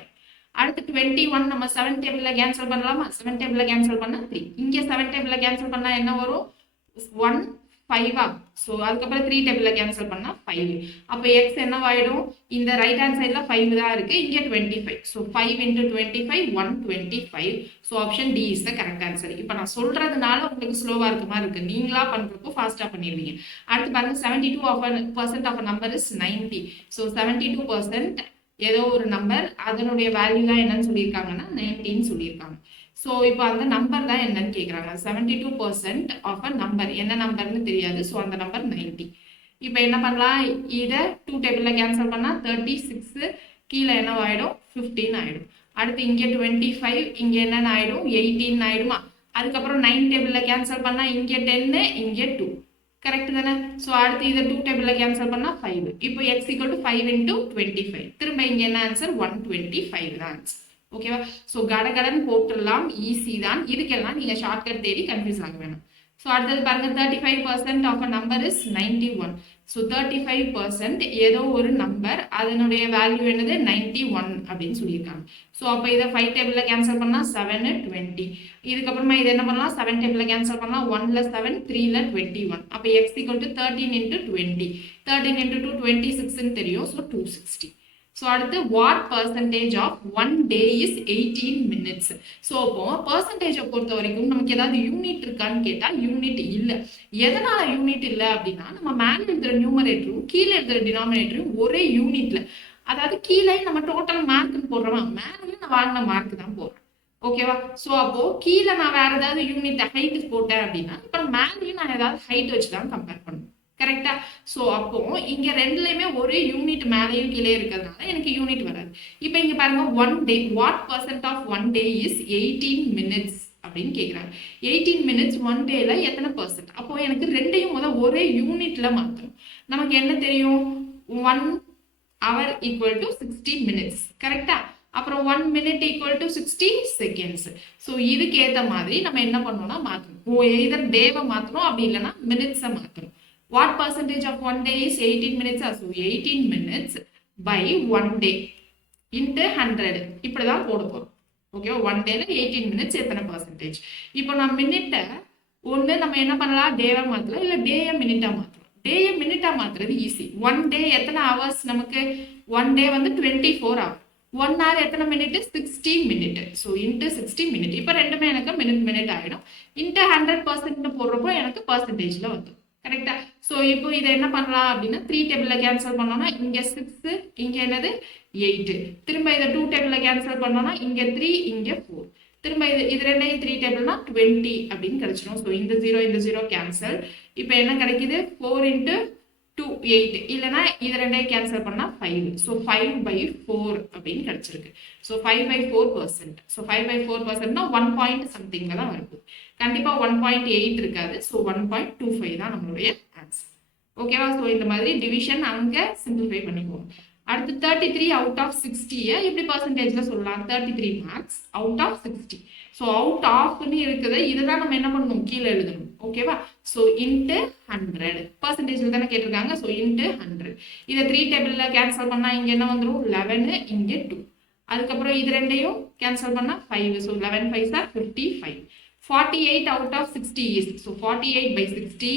அடுத்து 21 நம்ம 7 டேபிளில் கேன்சல் பண்ணலாமா? 7 டேபிளில் கேன்சல் பண்ணா 3. இங்க 7 டேபிளில் கேன்சல் பண்ணா என்ன வரும்? 1 5. ஸோ அதுக்கப்புறம் 3 டேபிளில் கேன்சல் பண்ணா 5. அப்போ எக்ஸ் என்னவாயிடும்? இந்த ரைட் ஹேண்ட் சைடில் 5 தான் இருக்கு. இங்கே 25. So 5 into 25 125. So option D is the correct answer. இப்போ நான் சொல்றதுனால உங்களுக்கு ஸ்லோவா இருக்க மாதிரி இருக்கு. நீங்களா பண்றப்போ ஃபாஸ்டா பண்ணிடுவீங்க. அடுத்து பாருங்க. 72% ஆஃப் நம்பர் இஸ் 90. ஸோ 72% ஏதோ ஒரு நம்பர், அதனுடைய வேல்யூ தான் என்னன்னு சொல்லியிருக்காங்கன்னா 19 சொல்லியிருக்காங்க. ஸோ இப்போ அந்த நம்பர் தான் என்னன்னு கேட்குறாங்க. 72% ஆஃப் அ நம்பர், என்ன நம்பர்னு தெரியாது. ஸோ அந்த நம்பர் 90. இப்போ என்ன பண்ணலாம்? இதை 2 டேபிளில் கேன்சல் பண்ணால் 36, கீழே என்ன ஆகிடும்? 15 ஆகிடும். அடுத்து இங்கே 25, இங்கே என்னென்ன ஆகிடும்? 18 ஆகிடுமா? அதுக்கப்புறம் 9 டேபிளில் கேன்சல் பண்ணால் இங்கே 10, இங்கே 2. கரெக்ட் தானே? ஸோ அடுத்து இதை 2 டேபிளில் கேன்சல் பண்ணால் 5. இப்போ எக்ஸ் ஈக்குவல் டு 5 into 25. திரும்ப இங்கே என்ன ஆன்சர்? 125 தான் ஆன்சர். ஓகேவா? ஸோ கடகடன் போட்டுடலாம். ஈஸி தான். இதுக்கெல்லாம் நீங்கள் ஷார்ட்கட் தேடி கன்ஃபியூஸ் ஆக வேணும். ஸோ அடுத்தது பாருங்க. 35% of a number is 91. So 35% ஏதோ ஒரு நம்பர், அதனுடைய வேல்யூ என்னது? 91 அப்படின்னு சொல்லியிருக்காங்க. ஸோ அப்போ இதை 5 டேபிளில் கேன்சல் பண்ணால் 7 20. இதுக்கப்புறமா இது என்ன பண்ணலாம்? 7 டேபிளில் கேன்சல் பண்ணால் 1ல 7 3ல 21. அப்போ X equal to 13 into 20. 13 into 2 26ன்னு தெரியும். ஸோ 260. ஸோ அடுத்து what percentage of 1 day is 18 minutes. ஸோ அப்போ பர்சன்டேஜை பொறுத்த வரைக்கும் நமக்கு ஏதாவது யூனிட் இருக்கான்னு கேட்டால் யூனிட் இல்லை. எதனால யூனிட் இல்லை அப்படின்னா நம்ம மேலே எழுதுகிற நியூமரேட்டரும் கீழே எழுதுகிற டினாமினேட்டரும் ஒரே யூனிட்ல, அதாவது கீழே நம்ம டோட்டல் மார்க்னு போடுறோமா, மேலேயும் நான் வாங்கின மார்க் தான் போடுறேன். ஓகேவா? ஸோ அப்போ கீழே நான் வேற ஏதாவது யூனிட் ஹைட் போட்டேன் அப்படின்னா இப்போ மேலேயும் நான் ஏதாவது ஹைட் வச்சு தான் கம்பேர் பண்ணுவேன். கரெக்டா? ஸோ அப்போ இங்க ரெண்டுலயுமே ஒரே யூனிட் மேலேயும் கீழே இருக்கிறதுனால எனக்கு யூனிட் வராது. இப்போ இங்க பாருங்க one day what percent of one day is 18 minutes அப்படின்னு கேட்குறாங்க. 18 மினிட்ஸ் ஒன் டேல எத்தனை பர்சன்ட்? அப்போ எனக்கு ரெண்டையும் ஒரே யூனிட்ல மாற்றணும். நமக்கு என்ன தெரியும்? 1 hour ஈக்குவல் டு 60 மினிட்ஸ். கரெக்டா? அப்புறம் 1 minute equal to 60 seconds. So இதுக்கு ஏற்ற மாதிரி நம்ம என்ன பண்ணணும்னா மாற்றணும். எய்தர் டேவை மாற்றணும், அப்படி இல்லைன்னா மினிட்ஸை மாற்றணும். What percentage of one day is 18 minutes? So 18 minutes by one day into 100. இப்படிதான் போட போறோம். ஓகே, ஒன் டேல 18 மினிட்ஸ் எத்தனை பர்சன்டேஜ்? இப்போ நான் மினிட்டை ஒன்று நம்ம என்ன பண்ணலாம், டேவை மாற்றலாம், இல்லை டேயை மினிட்டா மாற்றலாம். டேயை மினிட்டா மாற்றுறது ஈஸி. ஒன் டே எத்தனை ஹவர்ஸ் நமக்கு? One day 24 hours. 1 hour எத்தனை minute? 60 minute. So into 60 minute. இப்போ ரெண்டுமே எனக்கு மினிட் ஆகிடும். இன்ட்டு 100% போடுறப்போ எனக்கு பர்சன்டேஜில் வந்துடும். கரெக்டா? ஸோ இப்போ இதை என்ன பண்ணலாம் அப்படின்னா 3 டேபிளில் கேன்சல் பண்ணோம்னா இங்கே 6, இங்கே என்னது 8. திரும்ப இதை 2 டேபிளில் கேன்சல் பண்ணோம்னா இங்கே 3, இங்கே 4. திரும்ப இது ரெண்டையும் 3 டேபிள்னா 20 அப்படின்னு கிடைச்சிடும். ஸோ இந்த 0 கேன்சல். இப்போ என்ன கிடைக்குது? 4 into 2 8. இல்லைன்னா இது ரெண்டையும் கேன்சல் பண்ணால் 5. ஸோ 5/4 அப்படின்னு கிடைச்சிருக்கு. ஸோ 5/4%. ஸோ 5/4%னா 1 பாயிண்ட் சம்திங்கில் தான் வருது. கண்டிப்பாக 1.8 இருக்காது. ஸோ 1.25 தான் நம்மளுடைய ஆன்சர். ஓகேவா? ஸோ இந்த மாதிரி டிவிஷன் அங்கே சிம்பிளிஃபை பண்ணிக்குவோம். அடுத்து 33 அவுட் ஆஃப் 60 எப்படி பர்சன்டேஜில் சொல்லலாம்? 33 marks out of 60. So out ஆஃப்னு இருக்குது, இதுதான் நம்ம என்ன பண்ணணும்? கீழே எழுதணும். ஓகேவா? ஸோ இன்ட்டு 100 பர்சன்டேஜில் தானே கேட்டிருக்காங்க. So into 100. இதை 3 டேபிளில் கேன்சல் பண்ணால் இங்கே என்ன வந்துடும்? 11, இங்கே 2. அதுக்கப்புறம் இது ரெண்டையும் கேன்சல் பண்ணால் 5. So 11 5s are 55. 48 out of 60 is, so 48/60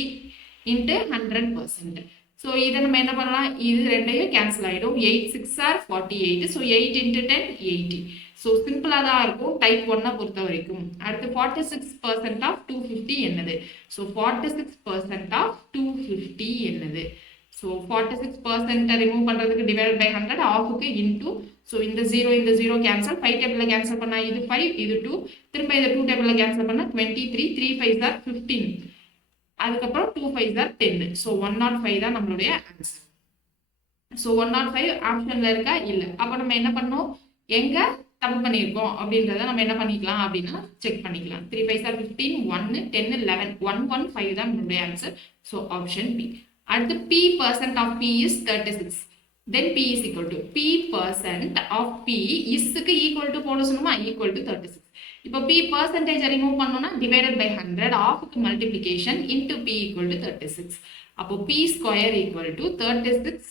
into 100%. So இதை நம்ம என்ன பண்ணலாம்? இது ரெண்டையும் கேன்சல் ஆகிடும். 8 6 are 48. So 8 into 10 80. ஸோ சிம்பிளாக தான் இருக்கும் டைப் 1 பொறுத்த வரைக்கும். அடுத்து 46% of 250 என்னது? ஸோ 46% of 250 என்னது? ஸோ 46% ரிமூவ் பண்ணுறதுக்கு டிவைட் பை 100, ஆஃபுக்கு இன்டூ. ஸோ இந்த 0 கேன்சல். 5 டேபிளில் கேன்சல் பண்ணால் இது 5, இது 2. திரும்ப இதை 2 டேபிளில் கேன்சல் பண்ணால் 23. 3 5s are 15. அதுக்கப்புறம் 2 5s are 10. ஸோ 105 தான் நம்மளுடைய ஆன்சர். ஸோ 105 ஆப்ஷனில் இருக்கா? இல்லை. அப்போ நம்ம என்ன பண்ணோம்? எங்கே தப்பு பண்ணியிருக்கோம் அப்படின்றத நம்ம என்ன பண்ணிக்கலாம் அப்படின்னா செக் பண்ணிக்கலாம். 3 5s are 15, 1 10 11. 115 தான் நம்மளுடைய ஆன்சர். So option B. அடுத்து P% of P is 36. Then P is equal to P% of P isக்கு equal to போட சொன்னோமா? equal to 36. இப்போ P percentage ரிமூவ் பண்ணோம்னா divided by 100, ஆஃப்க்கு multiplication into P equal to 36. அப்போ P square equal to 36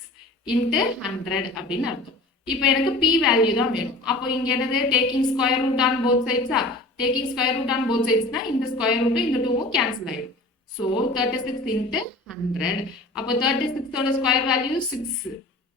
into 100 அப்படின்னு அர்த்தம். இப்போ எனக்கு P வேல்யூ தான் வேணும். அப்போ இங்கே என்னது? Taking square root on both சைட்ஸா? Taking square root on both சைட்ஸ்னா இந்த ஸ்கொயர் ரூட்டும் இந்த 2வும் கேன்சல் ஆகிடும். So 36 into 100. அப்போ 36ஓட ஸ்கொயர் வேல்யூ 6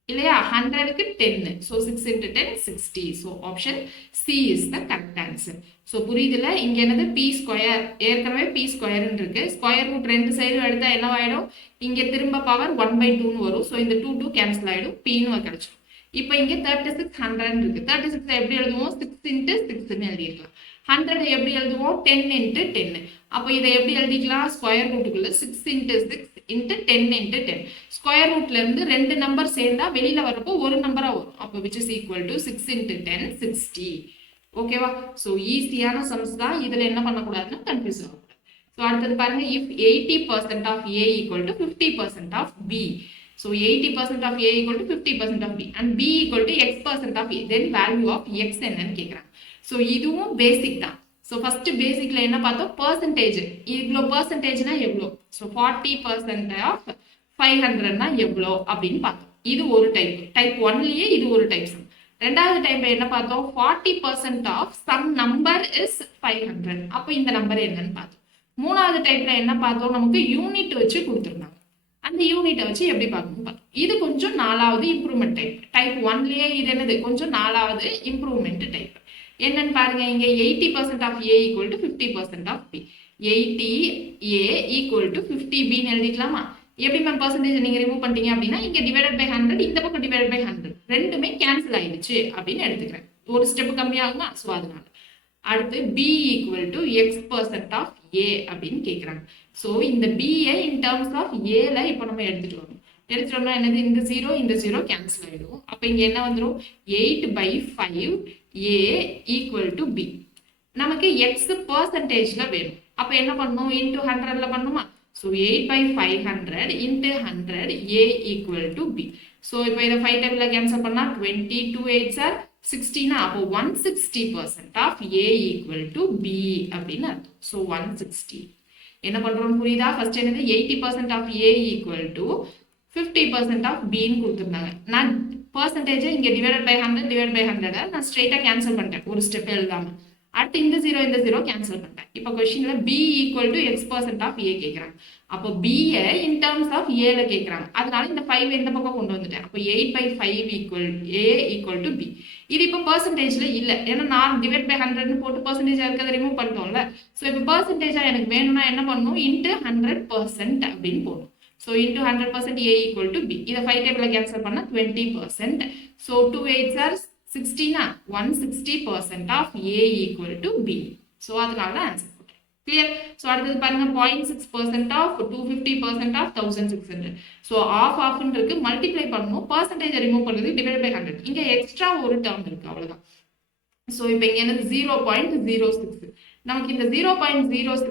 இல்லையா? 100க்கு 10. So 6 into 10 60. So option C is the correct answer. So புரியுதுல? இங்கே என்னது? பி ஸ்கொயர், ஏற்கனவே பி ஸ்கொயர்னு இருக்கு. ஸ்கொயர் ரூட் ரெண்டு சைடும் எடுத்தால் என்னவாயிடும்? இங்கே திரும்ப பவர் 1/2ன்னு வரும். ஸோ இந்த 2 கேன்சல் ஆகிடும், பின்னு கிடைச்சிடும். இப்போ இங்கே 36 100 இருக்கு. 36 எப்படி எழுதுவோம்? 6 into 6ன்னு எழுதிக்கலாம். 100 எப்படி எழுதுவோம்? 10 into 10. அப்போ இதை எப்படி எழுதிக்கலாம்? ஸ்கொயர் ரூட்டுக்குள்ள 6 into 6 into 10 into 10. ஸ்கொயர் ரூட்ல இருந்து ரெண்டு நம்பர் சேர்ந்தா வெளியில வரப்போ ஒரு நம்பரா வரும். அப்போ which is equal to 6 into 10 60. ஓகேவா? ஸோ ஈஸியான சம்ஸ் தான். இதுல என்ன பண்ணக்கூடாதுன்னா கன்ஃபியூஸ் ஆகக்கூடாது. ஸோ அடுத்தது பாருங்க, if 80% of A equal to 50% of B. So 80% of A equal to 50% of B and B equal to X% of A, then value of X என்னன்னு கேட்குறாங்க. ஸோ இதுவும் பேசிக் தான். ஸோ ஃபர்ஸ்ட் பேசிக்ல என்ன பார்த்தோம்? பர்சன்டேஜ். இவ்வளோ பர்சன்டேஜ்னா எவ்வளோ? ஸோ 40% ஆஃப் 500னா எவ்வளோ அப்படின்னு பார்த்தோம். இது ஒரு டைப். டைப் 1லயே இது ஒரு டைப் சம். ரெண்டாவது டைப்ல என்ன பார்த்தோம்? 40% ஆஃப் சம் நம்பர் இஸ் 500. அப்போ இந்த நம்பர் என்னன்னு பார்த்தோம். மூணாவது டைப்ல என்ன பார்த்தோம்? நமக்கு யூனிட் வச்சு கொடுத்துருந்தாங்க. அந்த யூனிட்டை வச்சு எப்படி பார்க்கணும் பார்த்தோம். இது கொஞ்சம் நாலாவது இம்ப்ரூவ்மெண்ட் டைப். டைப் 1லயே இது என்னது? கொஞ்சம் நாலாவது இம்ப்ரூவ்மெண்ட் டைப். என்னன்னு பாருங்க, இங்க 80% ஆஃப் A equal to 50% ஆஃப் B. 80A equal to 50B எழுதிக்கலாமா? எப்படி மேம் பர்சன்டேஜ் நீங்க ரிமூவ் பண்ணிட்டீங்க அப்படின்னா இங்க டிவைடட் பை 100, இந்த பக்கம் டிவைடட் பை 100 ரெண்டுமே கேன்சல் ஆயிடுச்சு அப்படின்னு எடுத்துக்கிறேன். ஒரு ஸ்டெப் கம்மியாகுமா? ஸோ அதனால அடுத்து b equal to x% of a அப்படின்னு கேட்குறாங்க. ஸோ இந்த b இன் டேர்ம்ஸ் ஆஃப் ஏல இப்போ நம்ம எடுத்துட்டு வரோம். எடுத்துட்டோம்னா என்னது, இந்த 0 கேன்சல் ஆகிடும். அப்போ இங்கே என்ன வந்துடும், 8/5 a ஈக்குவல் டு b. நமக்கு x பர்சன்டேஜ்ல வேணும். அப்போ என்ன பண்ணணும், இன்டூ 100ல பண்ணுமா. So 8/500 into 100 a equal to b. So இப்போ இதை 5 டேபிளில் கேன்சல் பண்ணால் 22 8s are 16. அப்போ 160% ஆஃப் a ஈக்குவல் டு b அப்படின்னு அர்த்தம். ஸோ 160 என்ன பண்ணுறோம்னு புரியுதா. ஃபர்ஸ்ட் என்னது, 80% of a equal to 50% of பின்னு கொடுத்துருந்தாங்க. நான் பர்சன்டேஜை இங்கே டிவைட் பை 100 நான் ஸ்ட்ரெயிட்டாக கேன்சல் பண்ணிட்டேன், ஒரு ஸ்டெப் எழுதாமல். அடுத்து இந்த 0 கேன்சல் பண்ணிட்டேன். இப்போ கொஸ்டின்ல b equal to x% of a கேட்குறாங்க. அப்போ b இன் டேர்ம்ஸ் ஆஃப் ஏல கேட்குறாங்க. அதனால இந்த 5 இந்த பக்கம் கொண்டு வந்துட்டேன். அப்போ 8/5 equal a equal to b. இது இப்போ பர்சன்டேஜ்ல இல்லை, ஏன்னா நான் டிவைட் பை 100ன்னு போட்டு பர்சன்டேஜா இருக்கிறத ரிமூவ் பண்ணிட்டோம்ல. ஸோ இப்போ பர்சன்டேஜா எனக்கு வேணும்னா என்ன பண்ணணும், இன்ட்டு 100% அப்படின்னு போடணும். So into 100% a equal to b. இதை 5 டேபிள்ல கேன்சல் பண்ணா 20%. So 2 8s are 16. 160% of a equal to b. So அதனால தான் ஆன்சர் போட்டேன். Clear? So அடுத்தது பாருங்க, 0.6% of 250% of 1600. So half இருக்கு, மல்டிப்ளை பண்ணணும், பர்சன்டேஜ் ரிமூவ் பண்ணுறது டிவைட் பை 100. இங்கே எக்ஸ்ட்ரா ஒரு டேர்ம் இருக்கு, அவ்வளோதான். ஸோ இப்போ இங்கே என்னது 0.06. நமக்கு இந்த 0.06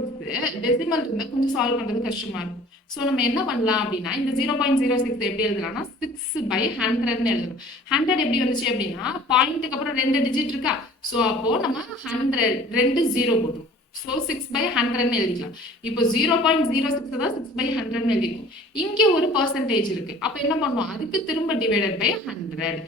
டெசிமல் இருந்தால் கொஞ்சம் சால்வ் பண்ணுறது கஷ்டமா இருக்கும். ஸோ நம்ம என்ன பண்ணலாம் அப்படின்னா, இந்த 0.06 எப்படி எழுதலாம்னா 6/100ன்னு எழுதணும். 100 எப்படி வந்துச்சு அப்படின்னா, பாயிண்ட்டுக்கு அப்புறம் 2 டிஜிட் இருக்கா. ஸோ அப்போ நம்ம 100 2 0 போட்டுரும். ஸோ 6/100ன்னு எழுதிக்கலாம். இப்போ 0.06 தான் 6/100ன்னு எழுதிக்கும். இங்கே ஒரு பர்சன்டேஜ் இருக்கு. அப்போ என்ன பண்ணுவோம், அதுக்கு திரும்ப டிவைடட் பை 100.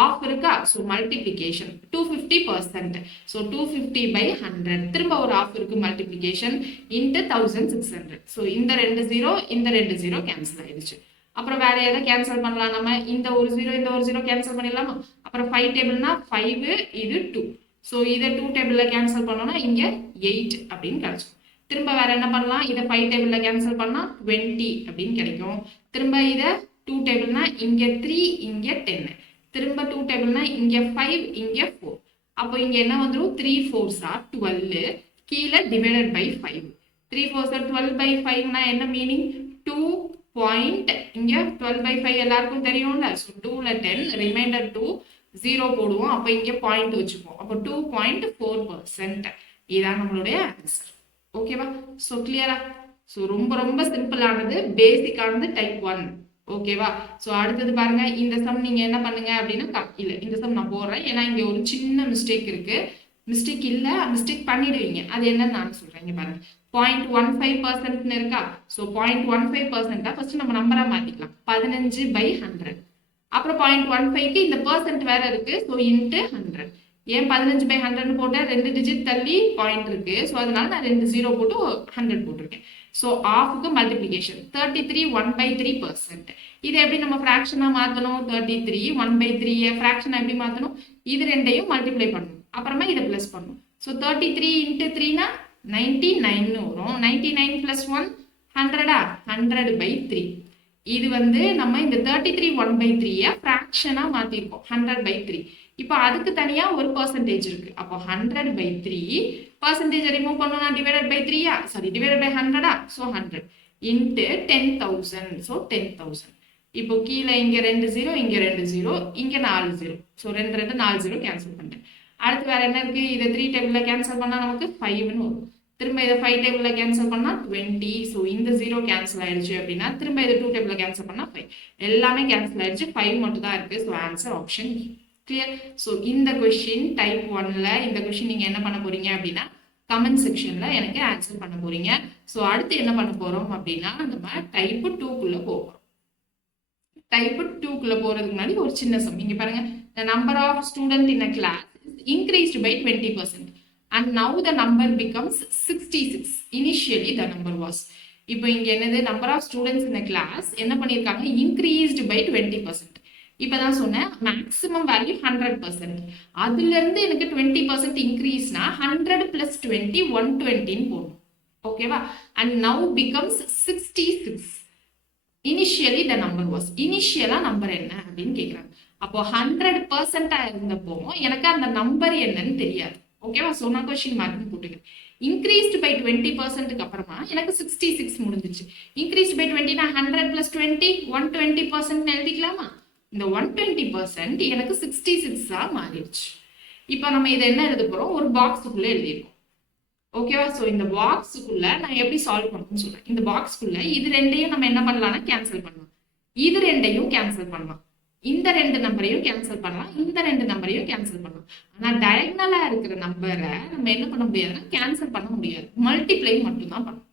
ஆஃப் இருக்கா. So multiplication 250%. ஸோ 250/100 திரும்ப ஒரு ஆஃப் இருக்கு, மல்டிப்ளிகேஷன் இன்ட்டு 1600. ஸோ இந்த 2 0 இந்த 2 0 கேன்சல் ஆயிடுச்சு. அப்புறம் வேற எதை கேன்சல் பண்ணலாம் நம்ம, இந்த ஒரு 0 இந்த ஒரு 0 கேன்சல் பண்ணிடலாமா. அப்புறம் 5 டேபிள்னா 5 இது 2. ஸோ இதை 2 டேபிளில் கேன்சல் பண்ணோம்னா இங்கே 8 அப்படின்னு கிடைச்சிடும். திரும்ப வேற என்ன பண்ணலாம், இதை 5 டேபிளில் கேன்சல் பண்ணால் 20 அப்படின்னு கிடைக்கும். திரும்ப இதை 2 டேபிள்னா இங்கே 3 இங்கே 10. திரும்ப 2 டேபிள்னா இங்கே 5 இங்கே 4. அப்போ இங்கே என்ன வந்துடும், 3 4s are 12. கீழே டிவைடட் பை 5. 3 4s are 12/5னா என்ன மீனிங், 2 பாயிண்ட் இங்கே 12/5 எல்லாருக்கும் தெரியும்ல. ஸோ 2ல 10 ரிமைண்டர் 2 0 போடுவோம். அப்போ இங்கே பாயிண்ட் வச்சுப்போம். அப்போ 2.4%. இதுதான் நம்மளுடைய ஆன்சர். ஓகேவா. ஸோ கிளியரா. ஸோ ரொம்ப ரொம்ப சிம்பிளானது, பேசிக்கானது, டைப் 1. ஓகேவா. ஸோ அடுத்தது பாருங்க, இந்த சம் நீங்க என்ன பண்ணுங்க அப்படின்னா, இல்லை இந்த சம் நான் போடுறேன், ஏன்னா இங்கே ஒரு சின்ன மிஸ்டேக் இருக்கு. மிஸ்டேக் இல்லை, மிஸ்டேக் பண்ணிடுவீங்க. அது என்னன்னு நான் சொல்றேன். இங்க பாருங்க, 0.15% இருக்கா. ஸோ 0.15% ஃபர்ஸ்ட் நம்ம நம்பரா மாத்திக்கலாம். 15/100. அப்புறம் 0.15க்கு இந்த பர்சன்ட் வேற இருக்கு. So into 100. ஏன் 15/100ன்னு போட்டேன், 2 டிஜிட் தள்ளி பாயிண்ட் இருக்கு. ஸோ அதனால நான் 2 0 போட்டு 100 போட்டிருக்கேன். ஸோ ஆஃப்க்கு மல்டிப்ளிகேஷன் 33 1/3%. இதை எப்படி நம்ம ஃப்ராக்ஷனாக மாற்றணும், 33 1/3 ஃப்ராக்ஷனாக எப்படி மாற்றணும், இது ரெண்டையும் மல்டிப்ளை பண்ணணும். அப்புறமா இதை ப்ளஸ் பண்ணணும். ஸோ 33 × 3னா 99ன்னு வரும். 99 + 1 100. 100/3. இது வந்து நம்ம இந்த 33 1/3 ஃப்ராக்ஷனாக மாற்றிருக்கோம், 100/3. இப்போ அதுக்கு தனியாக ஒரு பர்சன்டேஜ் இருக்கு. அப்போ 100/3 பர்சன்டேஜ் ரிமூவ் பண்ணணும், divided by 3 sorry divided by 100. So 100 into 10,000. So 10,000. இப்போ கீழே இங்கே 2 0 இங்கே 2 0 இங்கே 4 0. ஸோ 2 2 4 0 கேன்சல் பண்ணிட்டேன். அடுத்து வேற என்ன இருக்கு, இதை 3 டேபிளில் கேன்சல் பண்ணால் நமக்கு 5ன்னு வரும். திரும்ப இதை 5 டேபிளில் கேன்சல் பண்ணால் 20. ஸோ இந்த 0 கேன்சல் ஆயிடுச்சு அப்படின்னா திரும்ப இதை 2 டேபிளில் கேன்சல் பண்ணால் 5. எல்லாமே கேன்சல் ஆயிடுச்சு, 5 மட்டும் தான் இருக்கு. So answer option clear. So இந்த கொஸ்டின் டைப் 1ல இந்த கொஸ்டின் நீங்கள் என்ன பண்ண போறீங்க அப்படின்னா, கமெண்ட் செக்ஷனில் எனக்கு ஆன்சர் பண்ண போறீங்க. ஸோ அடுத்து என்ன பண்ண போறோம் அப்படின்னா, நம்ம டைப் 2க்குள்ள போகிறோம். டைப் 2க்குள்ள போகிறதுக்கு முன்னாடி ஒரு சின்ன சம். இங்கே பாருங்க, the number of students in a class is increased by 20%. And now the number becomes 66. Initially the number was. இப்போ இங்க என்னது, number of students in a class என்ன பண்ணியிருக்காங்க, increased by 20%. இப்பதான் சொன்னேன், மேக்ஸிமம் வேல்யூ 100%. அதுல இருந்து எனக்கு 20% இன்க்ரீஸ்னா 100 + 20 120ன்னு போடும். ஓகேவா. And now becomes 66. Initially the number was. இனிஷியலா நம்பர் என்ன அப்படின்னு கேட்குறாங்க. அப்போ 100% இருந்தப்போ எனக்கு அந்த நம்பர் என்னன்னு தெரியாது. ஓகேவா? ஸோ நான் கொஸ்டின் மார்க்னு போட்டுக்கிறேன். இன்க்ரீஸ்டு பை 20% அப்புறமா எனக்கு 66 முடிஞ்சிச்சு. இன்க்ரீஸ்டு பை 20 நான் 100 + 20 120% எழுதிக்கலாமா? இந்த 120% எனக்கு 66 மாறிடுச்சு. இப்போ நம்ம இதை என்ன எழுத போறோம்? ஒரு பாக்ஸுக்குள்ள எழுதிருக்கோம். ஓகேவா? ஸோ இந்த பாக்ஸுக்குள்ள நான் எப்படி சால்வ் பண்ணணும்னு சொல்றேன். இந்த பாக்ஸ்க்குள்ள இது ரெண்டையும் நம்ம என்ன பண்ணலாம்னா கேன்சல் பண்ணலாம். இது ரெண்டையும் கேன்சல் பண்ணலாம். இந்த ரெண்டு நம்பரையும் கேன்சல் பண்ணலாம். இந்த ரெண்டு நம்பரையும் கேன்சல் பண்ணலாம். ஆனா டயகனலா இருக்கிற நம்பரை நம்ம என்ன பண்ண முடியாதுன்னா கேன்சல் பண்ண முடியாது. மல்டிப்ளை மட்டும் தான் பண்ணணும்.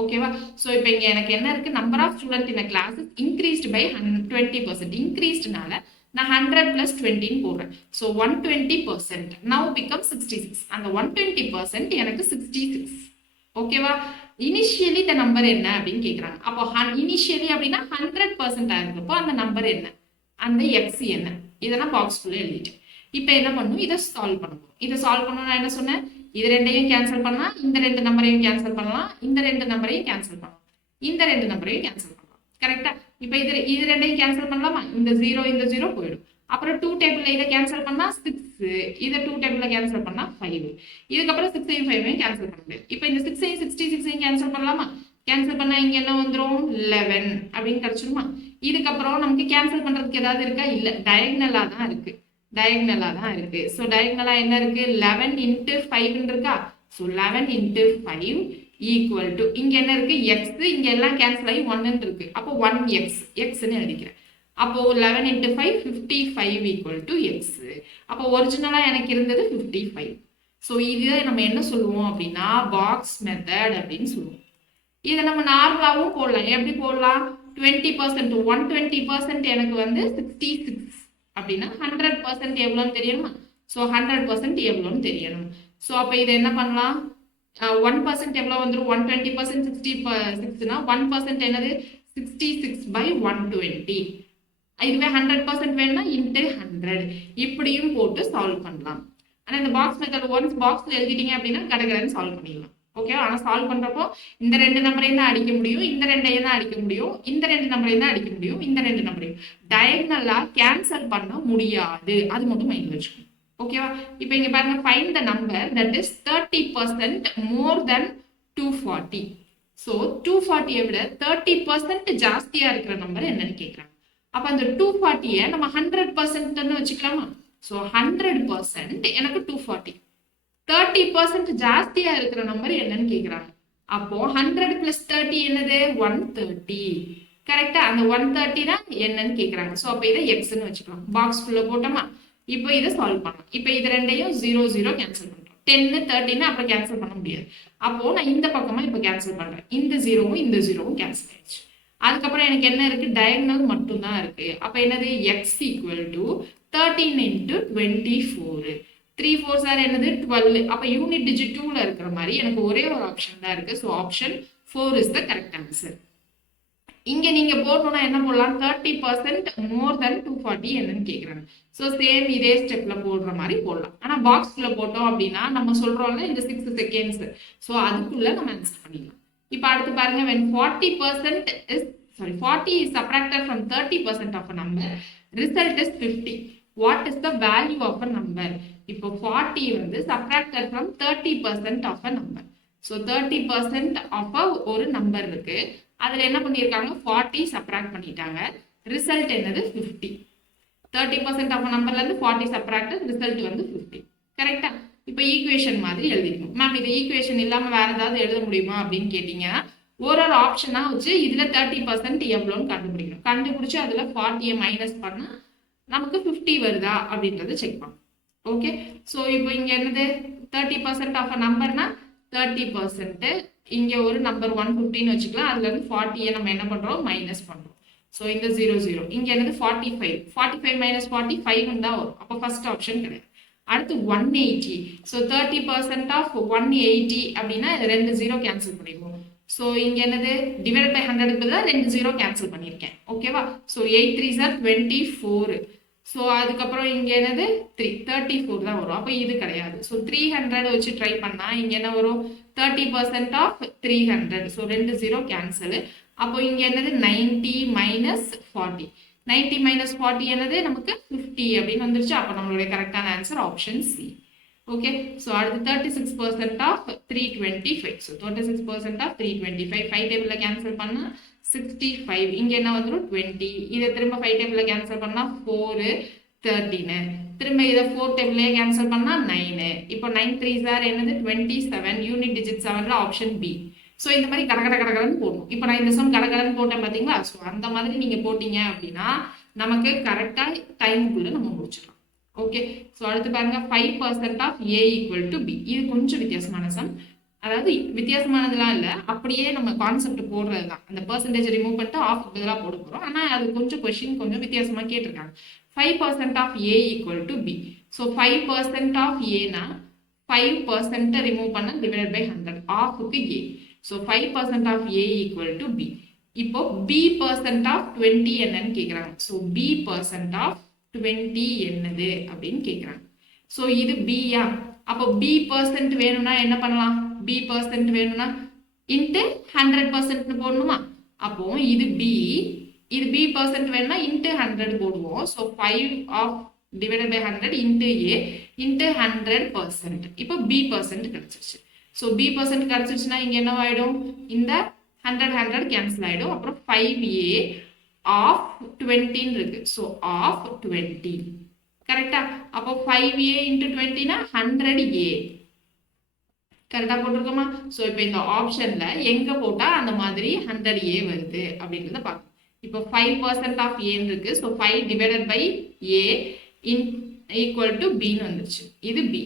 ஓகேவா? ஸோ இப்போ இங்க எனக்கு என்ன இருக்கு? Number of student in classes increased by 20%. இன்க்ரீஸ்டுனால நான் 100 + 20 போடுறேன். So 120% now become 66. அந்த 120% எனக்கு 66. ஓகேவா? இனிஷியலி இந்த நம்பர் என்ன அப்படின்னு கேட்குறாங்க. அப்போ இனிஷியலி அப்படின்னா 100% ஆயிருக்கப்போ அந்த நம்பர் என்ன, அந்த எக்ஸ் என்ன, இதெல்லாம் பாக்ஸ்குள்ளே எழுதிட்டேன். இப்போ என்ன பண்ணணும்? இதை சால்வ் பண்ணணும். இதை சால்வ் பண்ணணும் நான் என்ன சொன்னேன்? இது ரெண்டையும் கேன்சல் பண்ணலாம், இந்த ரெண்டு நம்பரையும் கேன்சல் பண்ணலாம், இந்த ரெண்டு நம்பரையும் கேன்சல் பண்ணலாம், இந்த ரெண்டு நம்பரையும் கேன்சல் பண்ணலாம். கரெக்டா? இப்போ இது ரெண்டையும் கேன்சல் பண்ணலாமா? இந்த 0 போயிடும். அப்புறம் 2 டேபிள்ல இதை கேன்சல் பண்ணா 6, இதை 2 டேபிள்ல கேன்சல் பண்ணா 5. இதுக்கப்புறம் 6ஐயும் 5ஐயும் கேன்சல் பண்ண முடியாது. இப்போ இந்த 6ஐயும் 66ஐயும் கேன்சல் பண்ணலாமா? கேன்சல் பண்ணா இங்க என்ன வந்துடும்? 11 அப்படின்னு கிடைச்சிருமா? இதுக்கப்புறம் நமக்கு கேன்சல் பண்றதுக்கு ஏதாவது இருக்கா? இல்ல, டயகனலா தான் இருக்கு. டயகனலா தான் இருக்கு. ஸோ டயகனலா என்ன இருக்கு? 11 × 5 இருக்கா? ஸோ 11 × 5 ஈக்குவல் டு இங்க என்ன இருக்கு? எக்ஸ். இங்க எல்லாம் கேன்சல் ஆகி 1 இருக்கு. அப்போ 1x எக்ஸ்ன்னு எழுதிக்கிறேன். அப்போ 11 × 5 55 ஈக்குவல் டு எக்ஸ். அப்போ ஒரிஜினலா எனக்கு இருந்தது 55. ஸோ இதை நம்ம என்ன சொல்லுவோம் அப்படின்னா பாக்ஸ் மெத்தட் அப்படின்னு சொல்லுவோம். இதை நம்ம நார்மலாகவும் போடலாம். எப்படி போடலாம்? 20% 120% எனக்கு வந்து 66 அப்படின்னா 100% எவ்வளோன்னு தெரியணுமா? ஸோ 100% எவ்வளோன்னு தெரியணும். ஸோ அப்போ இதை என்ன பண்ணலாம்? 1% எவ்வளோ வந்துடும்? 120% 66னா 1% என்னது? 66/120. இதுவே 100% வேணும்னா இன்ட்டு 100 இப்படியும் போட்டு சால்வ் பண்ணலாம். ஆனால் இந்த பாக்ஸ் மெத்தட் ஒன்ஸ் பாக்ஸில் எழுதிட்டீங்க அப்படின்னா கடகடன்னு சால்வ் பண்ணிடலாம். ஓகே? ஆனால் சால்வ் பண்ணுறப்போ இந்த ரெண்டு நம்பரையும் தான் அடிக்க முடியும், இந்த ரெண்டையும் தான் அடிக்க முடியும், இந்த ரெண்டு நம்பரையும் தான் அடிக்க முடியும், இந்த ரெண்டு நம்பரையும் டயகனலாக கேன்சல் பண்ண முடியாது. அது மட்டும் மைண்ட் வச்சுக்கணும். ஓகேவா? இப்போ இங்க பாருங்க, find the number that is 30% more then 240. So 240 விட 30% ஜாஸ்தியா இருக்கிற நம்பர் என்னன்னு கேட்குறாங்க. அப்போ அந்த 240 நம்ம 100% வச்சுக்கலாமா? ஸோ 100% எனக்கு 240. 30% ஜாஸ்தியா இருக்கிற நம்பர் என்னன்னு கேட்குறாங்க. அப்போ 100 + 30 என்னது? 130. கரெக்டா? அந்த 130 தான் என்னன்னு கேட்குறாங்க. ஸோ அப்போ இதை எக்ஸ்ன்னு வச்சுக்கலாம். பாக்ஸ் ஃபுல்ல போட்டோமா? இப்போ இதை சால்வ் பண்ணலாம். இப்போ இது ரெண்டையும் 0 கேன்சல் பண்றோம். 10 13 அப்புறம் கேன்சல் பண்ண முடியாது. அப்போ நான் இந்த பக்கமா இப்போ கேன்சல் பண்றேன். இந்த 0வும் இந்த 0வும் கேன்சல் ஆயிடுச்சு. அதுக்கப்புறம் எனக்கு என்ன இருக்கு? டயகனல் மட்டும் தான் இருக்கு. அப்போ என்னது? X equal to 13 × 24. 3 4s are என்னது? 12. அப்போ யூனிட் டிஜிட் 2ல இருக்கிற மாதிரி எனக்கு ஒரே ஒரு ஆப்ஷன் தான் இருக்கு. So option 4 is the correct answer. இங்க நீங்க போடணும்னா என்ன போடலாம்? 30% மோர் தென் 240 என்னன்னு கேட்குறாங்க. ஸோ சேம் இதே ஸ்டெப்ல போடுற மாதிரி போடலாம். ஆனா பாக்ஸ்ல போட்டோம் அப்படின்னா நம்ம சொல்றோம்ல இந்த 6 செகண்ட்ஸ். ஸோ அதுக்குள்ள நம்ம ஆன்சர் பண்ணிடலாம். இப்போ அடுத்து பாருங்க, when 40 is subtracted from 30% of a number, result is 50. What is the value of a number? இப்போ 40 வந்து subtracted from 30% of a number. So 30% of ஒரு நம்பர் இருக்கு. அதில் என்ன பண்ணியிருக்காங்க? 40 சப்ராக்ட் பண்ணிட்டாங்க. ரிசல்ட் என்னது? 50. 30% ஆஃப் நம்பர்லேருந்து 40 சப்ராக்ட், ரிசல்ட் வந்து 50. கரெக்டா? இப்போ ஈக்குவேஷன் மாதிரி எழுதிக்கணும். மேம் இது ஈக்குவேஷன் இல்லாமல் வேற ஏதாவது எழுத முடியுமா அப்படின்னு கேட்டிங்கன்னா ஒரு ஆப்ஷனாக வச்சு இதில் 30% எவ்வளோன்னு கண்டுபிடிக்கணும். கண்டுபிடிச்சி அதில் 40 மைனஸ் பண்ணால் நமக்கு 50 வருதா அப்படின்றத செக் பண்ணணும். ஓகே? ஸோ இப்போ இங்கே என்னது? 30% ஆஃப் நம்பர்னா 30%. இங்கே ஒரு நம்பர் 150ன்னு வச்சுக்கலாம். அதுலேருந்து 40 நம்ம என்ன பண்ணுறோம்? மைனஸ் பண்ணுறோம். ஸோ இந்த 0 இங்கே என்னது? 45 மைனஸ் 40 5 தான் வரும். அப்போ ஃபர்ஸ்ட் ஆப்ஷன் கிடையாது. அடுத்து 180. ஸோ 30% ஆஃப் 180 அப்படின்னா ரெண்டு 0 கேன்சல் பண்ணிடுவோம். ஸோ இங்கே என்னது? டிவைட் பை 100க்கு பதிலாக 2 0 கேன்சல் பண்ணியிருக்கேன். ஓகேவா? So 8 3s are 24. ஸோ அதுக்கப்புறம் இங்கே என்னது? 34 தான் வரும். அப்போ இது கிடையாது. ஸோ 300 வச்சு ட்ரை பண்ணால் இங்கே என்ன வரும்? 30% ஆஃப் 300. So 2 0 cancel. அப்போ இங்கே என்னது? 90 மைனஸ் 40. 90 மைனஸ் 40 என்னது? நமக்கு 50 அப்படின்னு வந்துருச்சு. அப்போ நம்மளுடைய கரெக்டான answer option C. Okay, so அடுத்து 36% ஆஃப் 325. ஸோ 36% ஆஃப் 325 5 டேபிளில் கேன்சல் பண்ணால் 65. இங்கே என்ன வந்துடும் 20. இதை திரும்ப 5 டேபிளில் கேன்சல் பண்ணால் 4 13. திரும்ப இதை 4 டேபிள்லேயே கேன்சல் பண்ணால் 9. இப்போ 9 3s ஆர் என்னது 27. யூனிட் டிஜிட் 7ல ஆப்ஷன் பி. ஸோ இந்த மாதிரி கடகடன்னு போடணும். இப்போ நான் இந்த சம் கடகடன்னு போட்டேன் பார்த்தீங்களா? ஸோ அந்த மாதிரி நீங்கள் போட்டீங்க அப்படின்னா நமக்கு கரெக்டாக டைமுக்குள்ளே நம்ம முடிச்சிடலாம். ஓகே, ஸோ அடுத்து பாருங்க 5% of A equal to B. இது கொஞ்சம் வித்தியாசமான சம். அதாவது வித்தியாசமானதுலாம் இல்லை, அப்படியே நம்ம கான்செப்ட் போடுறது தான். அந்த பர்சன்டேஜ் ரிமூவ் பண்ணிட்டு ஆஃப் பதிலாக போட போகிறோம். ஆனால் அது கொஞ்சம் கொஸ்டின் கொஞ்சம் வித்தியாசமாக கேட்டிருக்காங்க. 5% of A equal to B. So 5% of ஏனா 5% ரிமூவ் பண்ண டிவைடட் பை 100. ஆஃபுக்கு A. So 5% of A equal to B. இப்போ பி பர்சன்ட் ஆஃப் 20 என்னன்னு கேட்குறாங்க. ஸோ பி பர்சன்ட் ஆஃப் 20 என்னது அப்படின்னு கேட்குறாங்க. ஸோ இது பியா? அப்போ பி பர்சன்ட் வேணும்னா என்ன பண்ணலாம்? பி பர்சன்ட் வேணும்னா இன்ட்டு 100% போடணுமா? அப்போ இது பி, இது பி பர்சன்ட் வேணும்னா இன்ட்டு 100 போடுவோம். So 5 of divided by 100 into A into 100%. இப்போ பி பர்சன்ட் கிடைச்சிருச்சு. ஸோ பி பர்சன்ட் கிடைச்சிருச்சுன்னா இங்கே என்ன ஆகிடும்? இந்த 100 கேன்சல் ஆகிடும். அப்புறம் 5a ஆஃப் 20 இருக்கு. ஸோ ஆஃப் 20 கரெக்டா? அப்போ 5a இன்ட்டு 20னா 100a கரெக்டாக போட்டிருக்கோமா? ஸோ இப்போ இந்த ஆப்ஷன்ல எங்க போட்டா அந்த மாதிரி 100a வருது அப்படின்றத பார்க்கணும். இப்போ 5% ஆஃப் ஏன்னு இருக்கு. So 5 divided by a in equal to பின்னு வந்துருச்சு. இது பி.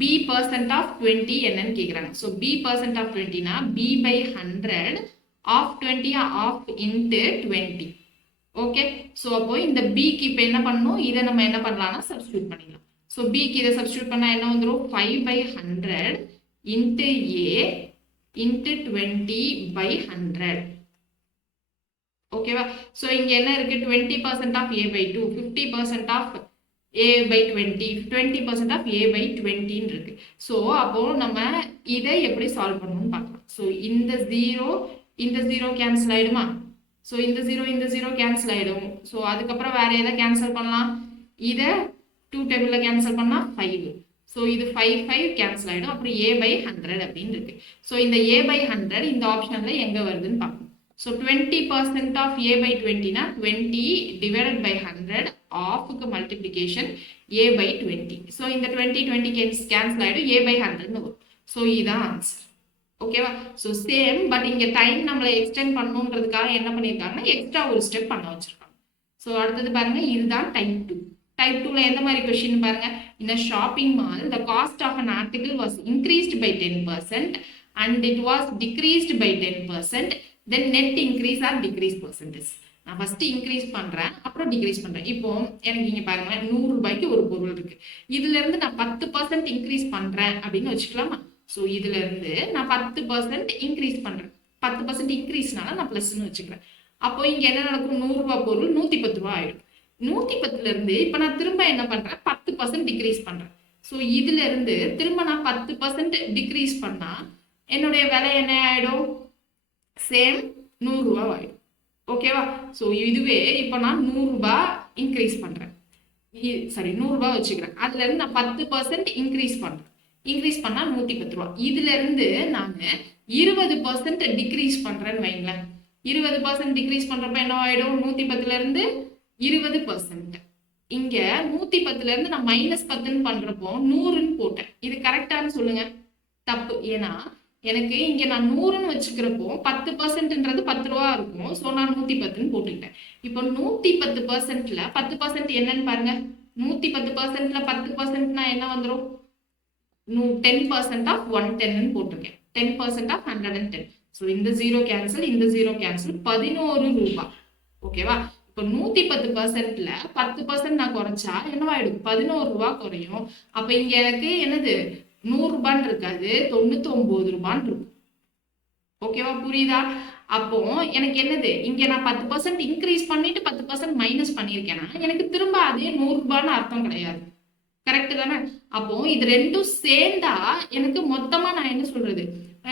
பி பர்சன்ட் ஆஃப் 20 என்னன்னு கேட்குறாங்க. ஸோ பி பர்சன்ட் ஆஃப் 20னா B by 100 of 20 of into 20. Okay, so அப்போ இந்த பிக்கு இப்போ என்ன பண்ணணும்? இதை நம்ம என்ன பண்ணலாம்னா சப்ஸ்டியூட் பண்ணிக்கலாம். ஸோ பிக்கு இதை சப்ஸ்டியூட் பண்ணால் என்ன வந்துடும்? 5 by 100 into A into 20 by 100. ஓகேவா? ஸோ இங்கே என்ன இருக்கு? 20% of A by 2, 50% of A by 20, 20% of A by 20 இருக்கு. ஸோ அப்போ நம்ம இதை எப்படி சால்வ் பண்ணணும்னு பார்க்கலாம். ஸோ இந்த 0 கேன்சல் ஆயிடுமா? ஸோ இந்த 0 கேன்சல் ஆகிடும். ஸோ அதுக்கப்புறம் வேற எதை கேன்சல் பண்ணலாம்? இதை 2 டேபிளில் கேன்சல் பண்ணால் 5. ஸோ இது 5 கேன்சல் ஆகிடும். அப்புறம் ஏ பை 100 அப்படின்னு இருக்கு. ஸோ இந்த ஏ பை 100 இந்த ஆப்ஷனில் எங்கே வருதுன்னு பார்க்கணும். ஸோ 20% ஆஃப் ஏ பை 20னா 20 டிவைடட் பை 100 ஆஃபுக்கு மல்டிப்ளிகேஷன் ஏ பை 20. ஸோ இந்த 20 கேன்சல் ஆகிடும். ஏ பை 100ன்னு வரும். ஸோ இதுதான் ஆன்சர். ஓகேவா? ஸோ சேம், பட் இங்கே டைம் நம்மளை எக்ஸ்டெண்ட் பண்ணணுன்றதுக்காக என்ன பண்ணியிருக்காங்கன்னா எக்ஸ்ட்ரா ஒரு ஸ்டெப் பண்ண வச்சிருக்காங்க. ஸோ அடுத்தது பாருங்க, இதுதான் டைப் 2. டைப் 2ல எந்த மாதிரி கொஸ்டின் பாருங்க. இன் a shopping mall the cost of an article was increased by 10% and it was decreased by 10%. then net increase or decrease percentage. நான் ஃபர்ஸ்ட் இன்க்ரீஸ் பண்றேன், அப்புறம் டிக்ரீஸ் பண்றேன். இப்போ எனக்கு இங்க பாருங்க 100 ரூபாய்க்கு ஒரு பொருள் இருக்கு. இதுல இருந்து நான் 10% இன்க்ரீஸ் பண்றேன் அப்படின்னு வச்சுக்கலாமா? ஸோ இதுல இருந்து நான் 10% இன்க்ரீஸ் பண்றேன். 10% இன்க்ரீஸ்னால நான் பிளஸ்ன்னு வச்சுக்கிறேன். அப்போ இங்க என்ன நடக்கும்? 100 ரூபாய் பொருள் 110 ரூபாய் ஆயிடும். 110ல இருந்து இப்ப நான் திரும்ப என்ன பண்றேன்? 10% டிக்ரீஸ் பண்றேன். ஸோ இதுல இருந்து திரும்ப நான் 10% டிக்ரீஸ் பண்ணா என்னுடைய விலை என்ன ஆயிடும்? சேம் 100 ரூபாய் ஆயிடும். ஓகேவா? ஸோ இதுவே இப்போ நான் 100 ரூபாய் இன்க்ரீஸ் பண்றேன். சாரி 100 ரூபாய் வச்சுக்கிறேன். அதுல இருந்து நான் 10% இன்க்ரீஸ் பண்றேன். இன்க்ரீஸ் பண்ணா 110 ரூபாய். இதுல இருந்து நான் 20% டிக்ரீஸ் பண்றேன்னு வைங்களேன். 20% டிக்ரீஸ் பண்றப்ப என்ன ஆயிடும்? 110ல இருந்து 20%. இங்க 110ல இருந்து நான் -10ன்னு பண்றப்போ 100ன்னு போட்டேன். இது கரெக்டான்னு சொல்லுங்க. தப்பு. ஏன்னா எனக்கு இங்க நான் 100ன்னு வச்சுக்கிறப்போ 10%ன்றது 10 ரூபா இருக்கும். ஸோ நான் 110ன்னு போட்டுக்கிட்டேன். இப்போ 110%ல 10% என்னன்னு பாருங்க. 110%ல 10%னா என்ன வந்துடும்? 10% ஆஃப் 110ன்னு போட்டிருக்கேன். 10% ஆஃப் 110. ஸோ இந்த 0 கேன்சல், இந்த 0 கேன்சல். 11 ரூபாய். ஓகேவா? இப்போ 110%ல 10% நான் குறைச்சா என்னவாயிடும்? 11 ரூபாய் குறையும். அப்ப இங்க எனக்கு என்னது? 100 ரூபான்னு இருக்காது, 99 ரூபான்னு இருக்கும். ஓகேவா? புரியுதா? அப்போ எனக்கு என்னது? இங்க நான் 10% இன்க்ரீஸ் பண்ணிட்டு 10% மைனஸ் பண்ணியிருக்கேன்னா எனக்கு திரும்ப அதே 100 ரூபான்னு அர்த்தம் கிடையாது. கரெக்ட் தானே? அப்போ இது ரெண்டும் சேர்ந்தா எனக்கு மொத்தமா நான் என்ன சொல்றது?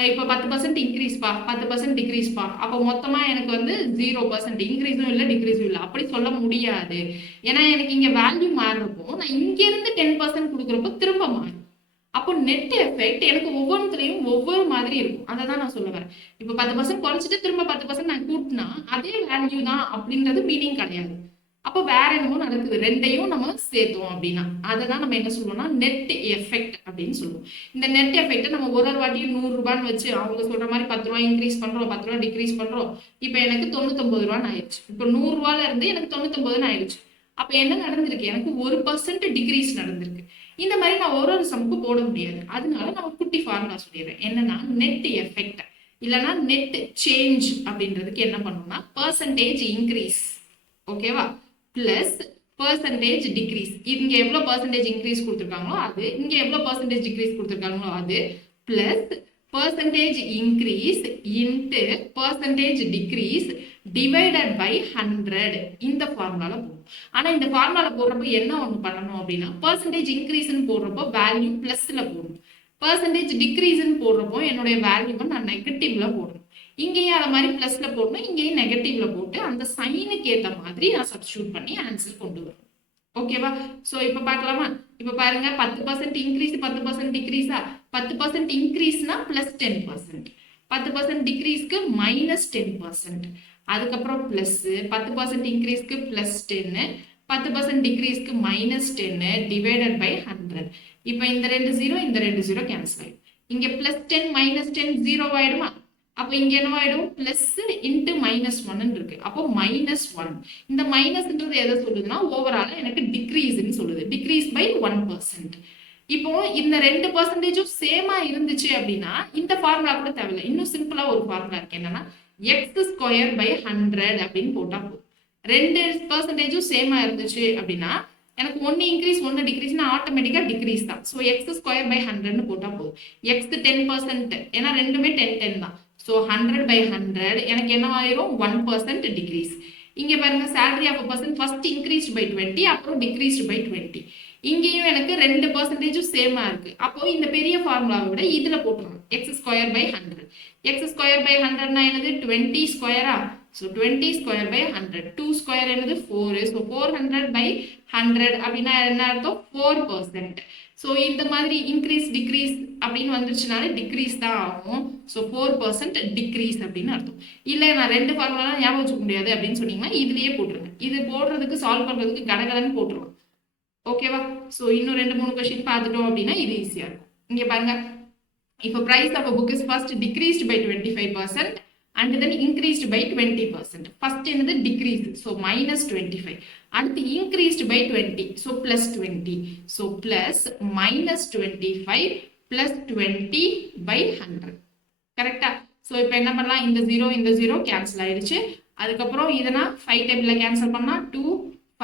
இப்போ 10% இன்க்ரீஸ்பா, 10% டிக்ரீஸ்பா. அப்போ மொத்தமா எனக்கு வந்து 0% இன்க்ரீஸும் இல்லை டிக்ரீஸும் இல்லை. அப்படி சொல்ல முடியாது. ஏன்னா எனக்கு இங்க வேல்யூ மாறுறப்போ நான் இங்க இருந்து 10% கொடுக்குறப்போ திரும்ப மாறும். அப்போ நெட் எஃபெக்ட் எனக்கு ஒவ்வொன்றுலையும் ஒவ்வொரு மாதிரி இருக்கும். அதை தான் நான் சொல்ல வரேன். இப்போ 10% குறைச்சிட்டு திரும்ப 10% நான் கூட்டினா அதே வேல்யூ தான் அப்படின்றது மீனிங் கிடையாது. அப்போ வேற என்னமோ நடக்குது. ரெண்டையும் நம்ம சேர்த்தோம் அப்படின்னா அதை தான் நம்ம என்ன சொல்லுவோம்னா நெட் எஃபெக்ட் அப்படின்னு சொல்லுவோம். இந்த நெட் எஃபெக்ட் நம்ம ஒரு வாட்டியும் 100 ரூபான்னு வச்சு அவங்க சொல்ற மாதிரி 10 ரூபாய் இன்க்ரீஸ் பண்றோம், 10 ரூபாய் டிக்ரீஸ் பண்றோம். இப்போ எனக்கு 99 ரூபான்னு ஆயிடுச்சு. இப்போ 100 ரூபாயில இருந்து எனக்கு 99 ஆயிடுச்சு. அப்ப என்ன நடந்திருக்கு? எனக்கு 1% டிக்ரீஸ் நடந்திருக்கு. இந்த மாதிரி நான் ஒரு சம்முக்கு போட முடியாது. அதனால நம்ம குட்டி ஃபார்முலா சொல்லிடுறேன். என்னன்னா நெட் எஃபெக்ட் இல்லைன்னா நெட் சேஞ்ச் அப்படின்றதுக்கு என்ன பண்ணணும்னா பெர்சன்டேஜ் இன்க்ரீஸ், ஓகேவா, பிளஸ் பெர்சன்டேஜ் டிக்ரீஸ். இங்க எவ்வளவு பெர்சன்டேஜ் இன்க்ரீஸ் கொடுத்துருக்காங்களோ அது, இங்க எவ்வளவு பெர்சன்டேஜ் டிக்ரீஸ் கொடுத்துருக்காங்களோ அது, plus percentage increase into percentage decrease divided by 100 இந்த ஃபார்முலால போடும். ஆனா இந்த ஃபார்முலால போடுறப்போ என்ன ஒன்று பண்ணணும் அப்படின்னா பெர்சன்டேஜ் இன்க்ரீஸ்ன்னு போடுறப்போ வேல்யூ பிளஸ்ல போடணும். பெர்சன்டேஜ் டிக்ரீஸ்ன்னு போடுறப்போ என்னுடைய வேல்யூவை நான் நெகட்டிவ்ல போடணும். இங்கேயும் அதை மாதிரி பிளஸ்ல போடணும், இங்கேயும் நெகட்டிவ்ல போட்டு அந்த சைனுக்கு ஏற்ற மாதிரி நான் சப்ஸ்டியூட் பண்ணி ஆன்சர் கொண்டு வரணும். ஓகேவா? ஸோ இப்போ பார்க்கலாமா? இப்போ பாருங்க 10% இன்க்ரீஸ் 10% டிக்ரீஸா? 10% இன்க்ரீஸ்னா பிளஸ் 10%, 10% டிக்ரீஸ்க்கு மைனஸ் 10%, அதுக்கப்புறம் பிளஸ் 10% இன்க்ரீஸ்க்கு பிளஸ் 10, 10% டிக்ரீஸ்க்கு மைனஸ் 10 டிவைடட் பை 100. இப்போ இந்த 2 0 இந்த 2 0 கேன்சல் ஆயிடும். இங்க பிளஸ் 10 மைனஸ் 10 0 ஆயிடுமா? அப்போ இங்க என்னவாயிடும்? பிளஸ் இன்ட்டு மைனஸ் 1 இருக்கு. அப்போ மைனஸ் 1. இந்த மைனஸ்ன்றது எதை சொல்லுதுன்னா ஓவரால எனக்கு டிக்ரீஸ்ன்னு சொல்லுது. Decrease by 1%. இப்போ இந்த 2%ம் சேமா இருந்துச்சு அப்படின்னா இந்த ஃபார்முலா கூட தேவையில்லை. இன்னும் சிம்பிளா ஒரு ஃபார்முலா இருக்கு. என்னன்னா எக்ஸ் ஸ்கொயர் பை 100 அப்படின்னு போட்டா போதும். 2%ம் சேமா இருந்துச்சு அப்படின்னா எனக்கு 1 இன்க்ரீஸ் 1 டிக்ரீஸ்னா ஆட்டோமேட்டிக்கா டிக்ரீஸ் தான். ஸோ எக்ஸ் ஸ்கொயர் பை 100ன்னு போட்டா போதும். எக்ஸ் 10%, ஏன்னா ரெண்டுமே 10 10 தான். ஸோ 100 by 100 எனக்கு என்ன ஆயிரும்? 1% டிக்ரீஸ். இங்க பாருங்க salary of a person first increased by 20 அப்புறம் decreased by 20. இங்கேயும் எனக்கு 2% சேமா இருக்கு. அப்போ இந்த பெரிய ஃபார்முலாவை விட இதுல போட்டுறோம். X square by 100. X square by 100னா என்னது? 20 ஸ்கொயரா? So 20 square by 100. 2 ஸ்கொயர் என்னது? 4. ஸோ 400 by 100 அப்படின்னா என்ன அர்த்தம்? 4%. ஸோ இந்த மாதிரி இன்க்ரீஸ் டிக்ரீஸ் அப்படின்னு வந்துருச்சுனாலே டிக்ரீஸ் தான் ஆகும். ஸோ 4% டிக்ரீஸ் அப்படின்னு அர்த்தம். இல்லை நான் ரெண்டு ஃபார்முலாம் ஞாபகம் வச்சுக்க முடியாது அப்படின்னு சொன்னீங்கன்னா இதுலயே போட்டுருங்க. இது போடுறதுக்கு சால்வ் பண்றதுக்கு கடகடன்னு போட்டுருவோம். ஓகேவா? ஸோ இன்னும் 2-3 கொஸ்டின் பார்த்துட்டோம் அப்படின்னா இது ஈஸியா இருக்கும். இங்க பாருங்க, இப்போ price of a book is first decreased by 25% and then increased by 20%. First என்னது? decrease, so minus 25. அடுத்து increased by 20, so plus 20. So plus minus 25 plus 20 by 100. கரெக்டா? ஸோ இப்போ என்ன பண்ணலாம்? இந்த 0 கேன்சல் ஆயிடுச்சு. அதுக்கப்புறம் இதனா 5 டேபிள்ல கேன்சல் பண்ணா 2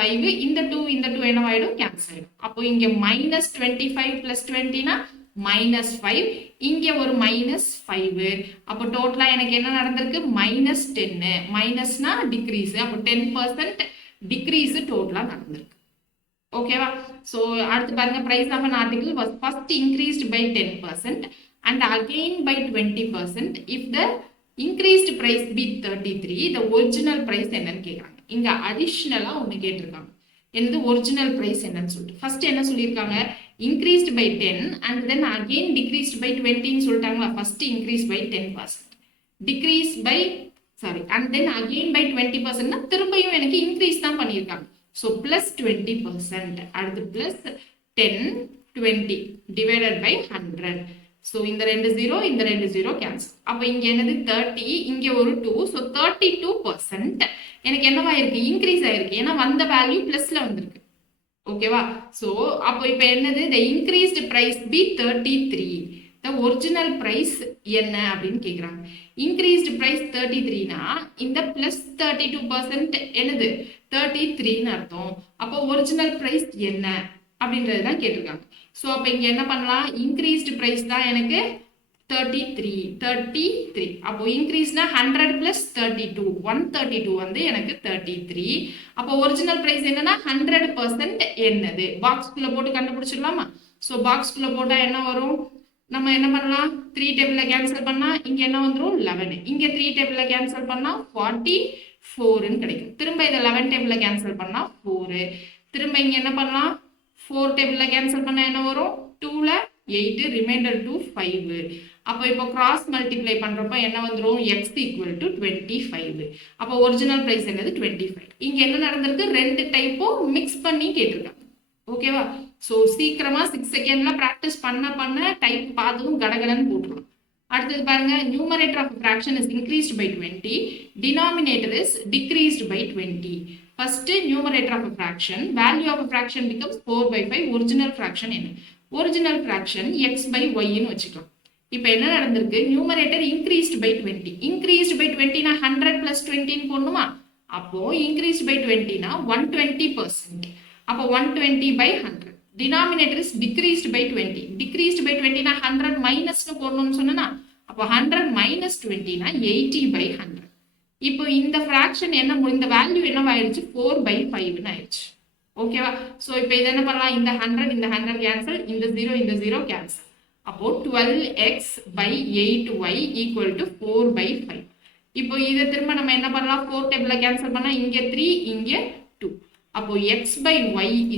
5, இந்த 2 என்னவாயிடும்? கேன்சல் ஆயிடும். அப்போ இங்க minus 25 plus 20னா minus 5, இங்க ஒரு minus 5. அப்போ டோட்டலா எனக்கு என்ன நடந்திருக்கு? minus 10. மைனஸ்னா டிக்ரீஸ். அப்போ 10% டிக்ரீஸ் டோட்டலா நடந்திருக்கு. ஓகேவா? ஸோ அடுத்து பாருங்க, price of an article was first increased by 10% and again by 20% if the increased price be 33, the original price என்னன்னு கேக்குறாங்க. இங்க அடிஷனலா ஒன்னு கேட்டிருக்காங்க. என்னது? ஒரிஜினல் பிரைஸ் என்னன்னு சொல்லிட்டு ஃபர்ஸ்ட் என்ன சொல்லியிருக்காங்க? increased by 10 and then again decreased by 20 ன்னு சொல்லிட்டாங்களா? First increase by 10%, decrease by and then again by 20% னா திரும்பியும் எனக்கு இன்க்ரீஸ் தான் பண்ணியிருக்காங்க. ஸோ பிளஸ் 20%, அடுத்து பிளஸ் 10 20 டிவைடட் பை 100. ஸோ இந்த 2 0 இந்த 2 0 கேன்சல். அப்போ இங்க என்னது? 30, இங்க ஒரு 2. ஸோ 32% எனக்கு என்னவா இருக்கு? இன்க்ரீஸ் ஆயிருக்கு. ஏன்னா வந்த வேல்யூ பிளஸ்ல வந்திருக்கு. ஓகேவா? ஸோ அப்போ இப்போ என்னது? the increased price be 33, the original price என்ன அப்படின்னு கேட்குறாங்க. increased price 33னா இந்த பிளஸ் 32% என்னது? 33ன்னு அர்த்தம். அப்போ ஒரிஜினல் பிரைஸ் என்ன அப்படின்றது தான் கேட்டிருக்காங்க. ஸோ அப்போ இங்கே என்ன பண்ணலாம்? increased price தான் எனக்கு 33. அப்போ இன்க்ரீஸ்னா 100 plus 32, 132 வந்து எனக்கு 33. அப்போ ஒரிஜினல் பிரைஸ் என்னன்னா 100% என்னது? பாக்ஸ்குள்ள போட்டு கண்டுபிடிச்சிடலாமா? ஸோ பாக்ஸ்குள்ள போட்டா என்ன வரும்? நம்ம என்ன பண்ணலாம்? 3 டேபிள்ல கேன்சல் பண்ணா இங்க என்ன வந்துடும்? 11. இங்க 3 டேபிள்ல கேன்சல் பண்ணா 44ன்னு கிடைக்கும். திரும்ப இதை 11 டேபிள்ல கேன்சல் பண்ணா 4. திரும்ப இங்க என்ன பண்ணலாம்? 4 டேபிள்ல கேன்சல் பண்ணா என்ன வரும்? 2ல 8 ரிமைண்டர் 2 5. அப்போ இப்போ கிராஸ் மல்டிப்ளை பண்றப்ப என்ன வந்துரும் x ஈக்குவல் டு 25. அப்போ ஒரிஜினல் பிரைஸ் என்னது 25. இங்க என்ன நடந்திருக்கு, ரெண்டு டைப்பும் மிக்ஸ் பண்ணி கேட்டிருக்காங்க. ஓகேவா? ஸோ சீக்கிரமா 6 செகண்ட்ல ப்ராக்டிஸ் பண்ண டைப் பார்த்ததும் கடகடன்னு போட்டுருவோம். அடுத்தது பாருங்க, numerator of fraction is increased by 20, denominator is decreased by 20. First numerator of fraction, value of fraction becomes 4/5. Original fraction என்ன? ஒரிஜினல் ஃபிராக்ஷன் x/y ன்னு வச்சுக்கலாம். இப்போ என்ன நடந்திருக்கு, numerator increased by 20. Increased by 20 னா 100 + 20 போடணுமா? அப்போ இன்க்ரீஸ்ட் பை 20 னா 120%. அப்போ 120/100. Denominator is decreased by 20. Decreased by 20 னா 100 மைனஸ்னு போடணும்னு சொன்னா, அப்போ 100 - 20 னா 80/100. இப்போ இந்த ஃபிராக்ஷன் என்ன, இந்த வேல்யூ என்னவாயிடுச்சு, 4/5 ஆயிடுச்சு. ஓகேவா? ஸோ இப்போ இது என்ன பண்ணலாம், இந்த 100 கேன்சல், இந்த 0 கேன்சல். அப்போ 12x/8y = 4/5. இப்போ இதை திரும்ப நம்ம என்ன பண்ணலாம், 4 டேபிள்ல கேன்சல் பண்ணா இங்க 3 இங்க 2. அப்போ x/y =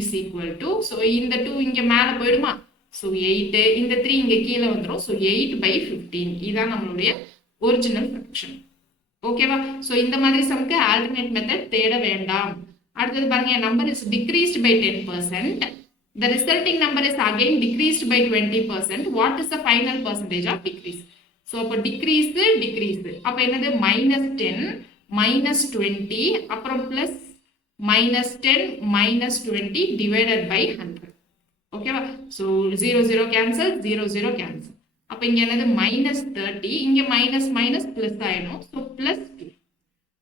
ஸோ இந்த 2 இங்க மேல போயிடுமா, ஸோ 8, இந்த 3 இங்க கீழே வந்துடும். ஸோ 8/15. இதான் நம்மளுடைய ஒரிஜினல் ஃபிராக்ஷன். ஓகேவா? ஸோ இந்த மாதிரி சம்க்கு ஆல்டர்னேட் மெத்தட் தேட வேண்டாம். அடுத்தது பாருங்க, number is decreased by 10%. The resulting number is again decreased by 20%. What is the final percentage of decrease? So அப்போ decrease. அப்போ என்னது, -10 -20 அப்புறம் ப்ளஸ் -10 -20 divided by 100. ஓகேவா? So 0 cancel, 0 cancel. அப்போ இங்க என்னது, -30, இங்க மைனஸ் மைனஸ் பிளஸ் ஆயிடும். ஸோ +2.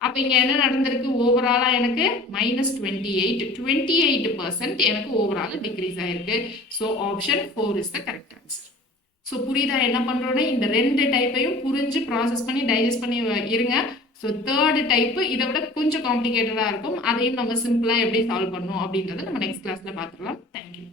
அப்போ இங்க என்ன நடந்திருக்கு, ஓவராலா எனக்கு -28% எனக்கு ஓவரால் டிக்ரீஸ் ஆயிருக்கு. So option 4 is the correct answer. So புரியுதா என்ன பண்றோன்னு? இந்த ரெண்டு டைப்பையும் புரிஞ்சு ப்ராசஸ் பண்ணி டைஜஸ்ட் பண்ணி இருங்க. ஸோ தேர்ட் டைப்பு இதை விட கொஞ்சம் காம்ப்ளிகேட்டடா இருக்கும். அதையும் நம்ம சிம்பிளா எப்படி சால்வ் பண்ணணும் அப்படின்றத நம்ம நெக்ஸ்ட் கிளாஸ்ல பார்த்துக்கலாம். தேங்க்யூ.